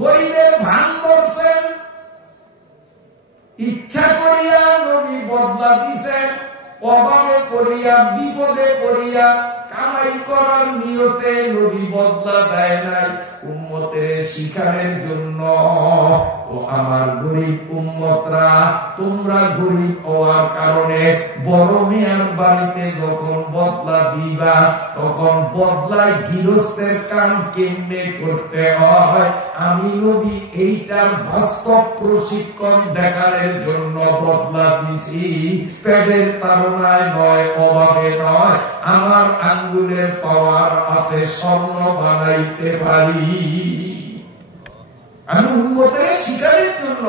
গরিবের ভান করছেন, ইচ্ছা করিয়া নবী বদলা দিছেন, অভাবে পড়িয়া বিপদে পড়িয়া কামাই করার নিয়তে নবী বদলা দেয় নাই, উম্মতের শিকারের জন্য। ও আমার গরিব উম্মতরা, তোমরা গরিব হওয়ার কারণে বড় মেয়ার বাড়িতে যখন বদলা দিবা, তখন বদলায় গৃহস্থের কাম কেমনে করতে হয়, আমি নবী এইটার বাস্তব প্রশিক্ষণ দেখানোর জন্য বদলা দিছি। পেটের তাড়নায় নয়, অভাবে নয়, আমার আঙ্গুলের পাওয়ার আছে, স্বর্ণ বানাইতে পারি। আমি উম্মতের শিকারের জন্য,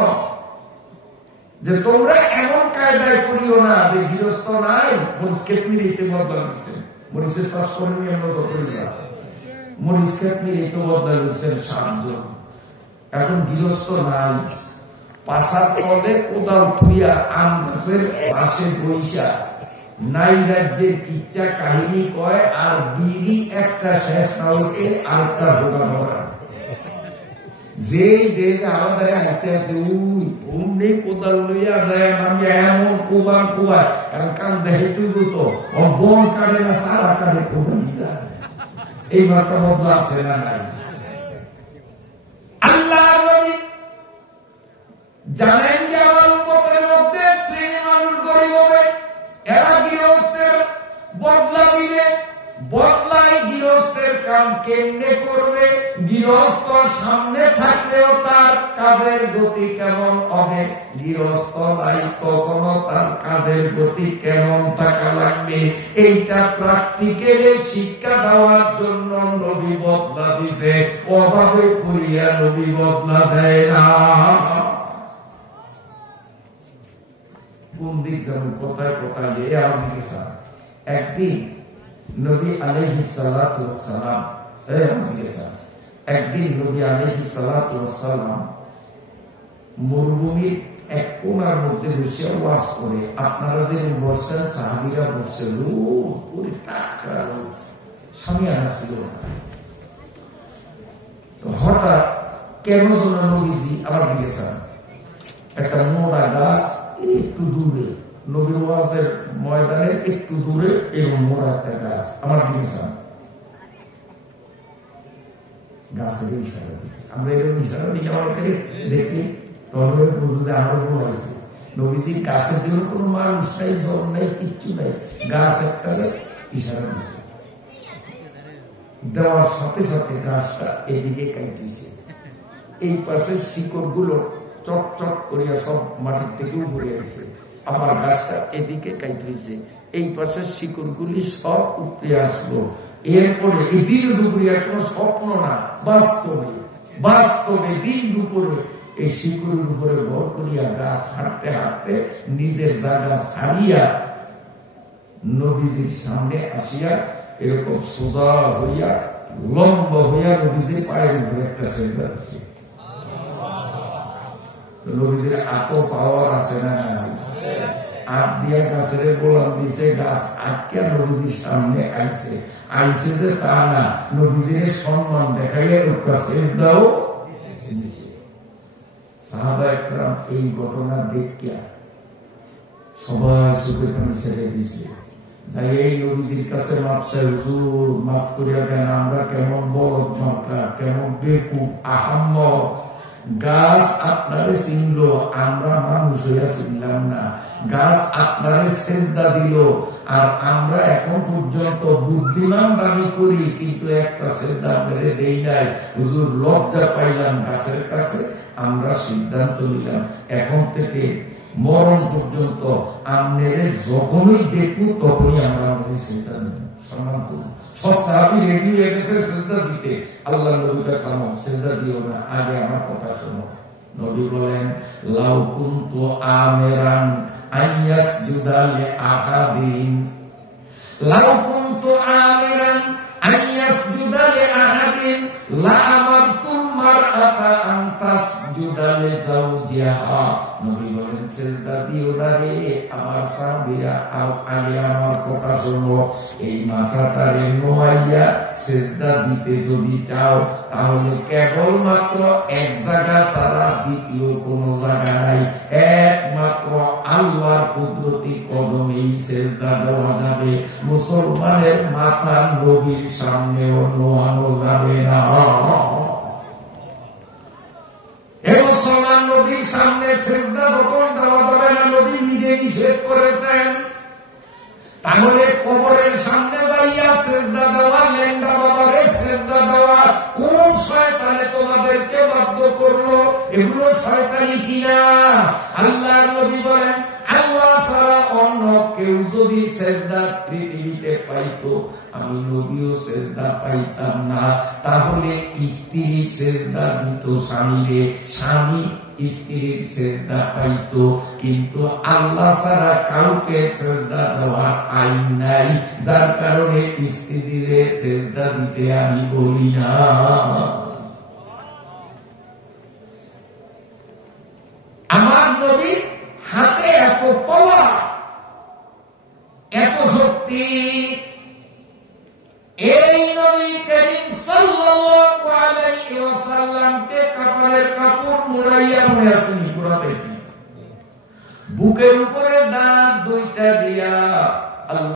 যে তোমরা এমন কায়দায় করিও না যে গৃহস্থ নাই, মরিচ কেটনি রেতে বদলা দিচ্ছেন, মরিচের চাষ করে নিয়ে আমরা মরিচ কেটনি রেতে বদলা দিচ্ছেন 7 জন। এখন গৃহস্থ নাই, পাশার তলে কোদাল থুইয়া আম গাছের পাশে বৈশা নাই রাজ্যের কিচ্ছা কাহিনী কয়, আর বিড়ি একটা শেষ না হইতে আরেকটা ঢোকা ধরা। যে দেশ আমাদের হাতে আছে, উনি কোদাল লইয়া যায়, আমি এমন কোবার কোবায়, কারণ কান দেখে তুই তো বন কাটে না, সারা কাটে কোবাই যায়। এই মাত্রা বদলা আছে না নাই? আল্লাহ জানেন যে আমার উম্মতের মধ্যে শ্রেণী মানুষ গরিব হবে, এরা গৃহস্থের বদলা দিবে, বদলাই গৃহস্থের কাম কেমনে করবে, গৃহস্থ সামনে থাকলেও তার কাজের গতি কেমন হবে, গৃহস্থ নাই তখনও তার কাজের গতি কেমন থাকা লাগবে, এইটা প্র্যাকটিক্যালি শিক্ষা দেওয়ার জন্য নবী বদলা দিছে। অভাবে পড়িয়া নবী বদলা দেয় না। কোন দিক যেমন কোথায় কোথায় যে আমাকে একদিন নবী আলাইহিস সালাতু ওয়াস সালাম, একদিন নবী আলাইহিস সালাতু ওয়াস সালাম মরুভূমির এক কোণার মধ্যে বসে ওয়াজ করে, আপনারা যে বসছেন সাহাবীরা বসছেন, ওরে টাকা স্বামী আনা ছিল। তো হঠাৎ কেন যেন নবীজি আবার দিয়েছেন, একটা মোটা গাছ একটু দূরে, নবীর ওয়াজের ময়দানের একটু দূরে এরকম মোড়া একটা গাছ আমার দিয়েছেন, গাছের ইশারা দিচ্ছে। আমরা এরকম ইশারা দিকে আমাকে দেখি, তবে বুঝতে যে আমরা বলেছি নবীজির গাছের জন্য কোনো মানুষ নাই, জল নাই, কিচ্ছু নাই, গাছ একটা ইশারা দিচ্ছে। দেওয়ার সাথে সাথে গাছটা এদিকে কাইতেছে, এই পাশের শিকড় গুলো চকচক করিয়া সব মাটির থেকে উপরে আসছে, আমার গাছটা এদিকে কাইতে হয়েছে, এই পাশের শিকড় গুলি সব উপরে আসলো। এরপরে এই দিন দুপুরে কোনো স্বপ্ন না, বাস্তবে বাস্তবে দিন দুপুরে এই শিকড়ের উপরে ভর করিয়া গাছ হাঁটতে হাঁটতে নিজের জায়গা ছাড়িয়া নবীজির সামনে আসিয়া এরকম সোজা হইয়া লম্বা হইয়া নবীজির পায়ের উপরে একটা সেজদা দিচ্ছে। নবীজির এত পাওয়ার আছে না, হাত দিয়া গাছের গোলাম দিছে, গাছ আটকে নবীজির সামনে আইছে, আইছে যে তা না, নবীজির সম্মান দেখাইয়া সেজদাও এই ঘটনা দেখিয়া সবাই চোখের পানি ছেড়ে দিছে, যাই এই নবীজির কাছে মাপ চাই, হুজুর মাফ করিয়া দেন, আমরা কেমন বলদ মার্কা, কেমন বেকুব আহাম্মক, গাছ আপনারে চিনল, আমরা মানুষ হইয়া চিনলাম না, গাছ আপনারে সেজদা দিল, আর আমরা এখন পর্যন্ত বুদ্ধিমান দাবি করি কিন্তু একটা সেজদা মেরে দেই নাই। হুজুর লজ্জা পাইলাম গাছের কাছে, আমরা সিদ্ধান্ত নিলাম এখন থেকে মরণ পর্যন্ত আমনের যখনই দেখব তখনই আমরা আমাদের সেজদা দেব, সম্মান করব। সব সাহাবী রেডি হয়ে গেছে সেজদা দিতে, আল্লাহ নবীকে কাম সেজদা দিও না, আগে আমার কথা শোনো। নবী বলেন, লাউ কুনতু আমিরান আইয়াসজুদা লিআহাদিন, লাউ কুনতু আমিরান আইয়াসজুদা লিআহাদিন লা আমারতুল মারআতা আন তাসজুদা লিজাওজিহা। নবী বলেন, সেজদা দিও না রে আমার সাহাবীরা, আগে আমার কথা শোনো। এই মাথাটারে নোয়াইয়া সেজদা দিতে যদি চাও তাহলে কেবলমাত্র এক জায়গা ছাড়া দ্বিতীয় কোন জায়গা নাই, একমাত্র আল্লাহর কুদরতি কদমেই সেজদা দেওয়া যাবে। মুসলমানের মাথা নবীর সামনেও নোয়ানো যাবে না। মুসলমান নবীর সামনে সেজদা যখন দেওয়া যাবে না, নবী নিজে নিষেধ করেছেন। তাহলে কবরের সামনে দাঁড়িয়ে সেজদা দেওয়া, লেন্ডা বাবারে সেজদা দেওয়া কোন শয়তানে তোমাদেরকে বাধ্য করলো? এগুলো শয়তানি কিনা? আল্লাহ নবী বলেন, আল্লাহ ছাড়া অন্য কেউ যদি সেজদা পৃথিবীতে পাইতো আমি নবীও সেজদা পাইতাম না। তাহলে স্ত্রী সেজদা দিত স্বামীরে, স্বামী স্ত্রীর সেজদা পাইত, কিন্তু আল্লাহ ছাড়া কাউকে সেজদা দেওয়ার আইন নাই, যার কারণে স্ত্রীরে সেজদা দিতে আমি বলি না। আমার নবী হাতে এত পাওয়ার, এত শক্তি, এই নবী করিম সাল্লাল্লাহু আলাইহি ওয়াসাল্লামকে কাপড়ের কাপড় মুড়াইয়া মনে আসেনি, পুরাতেছি বুকের উপরে দাঁত দুইটা দিয়া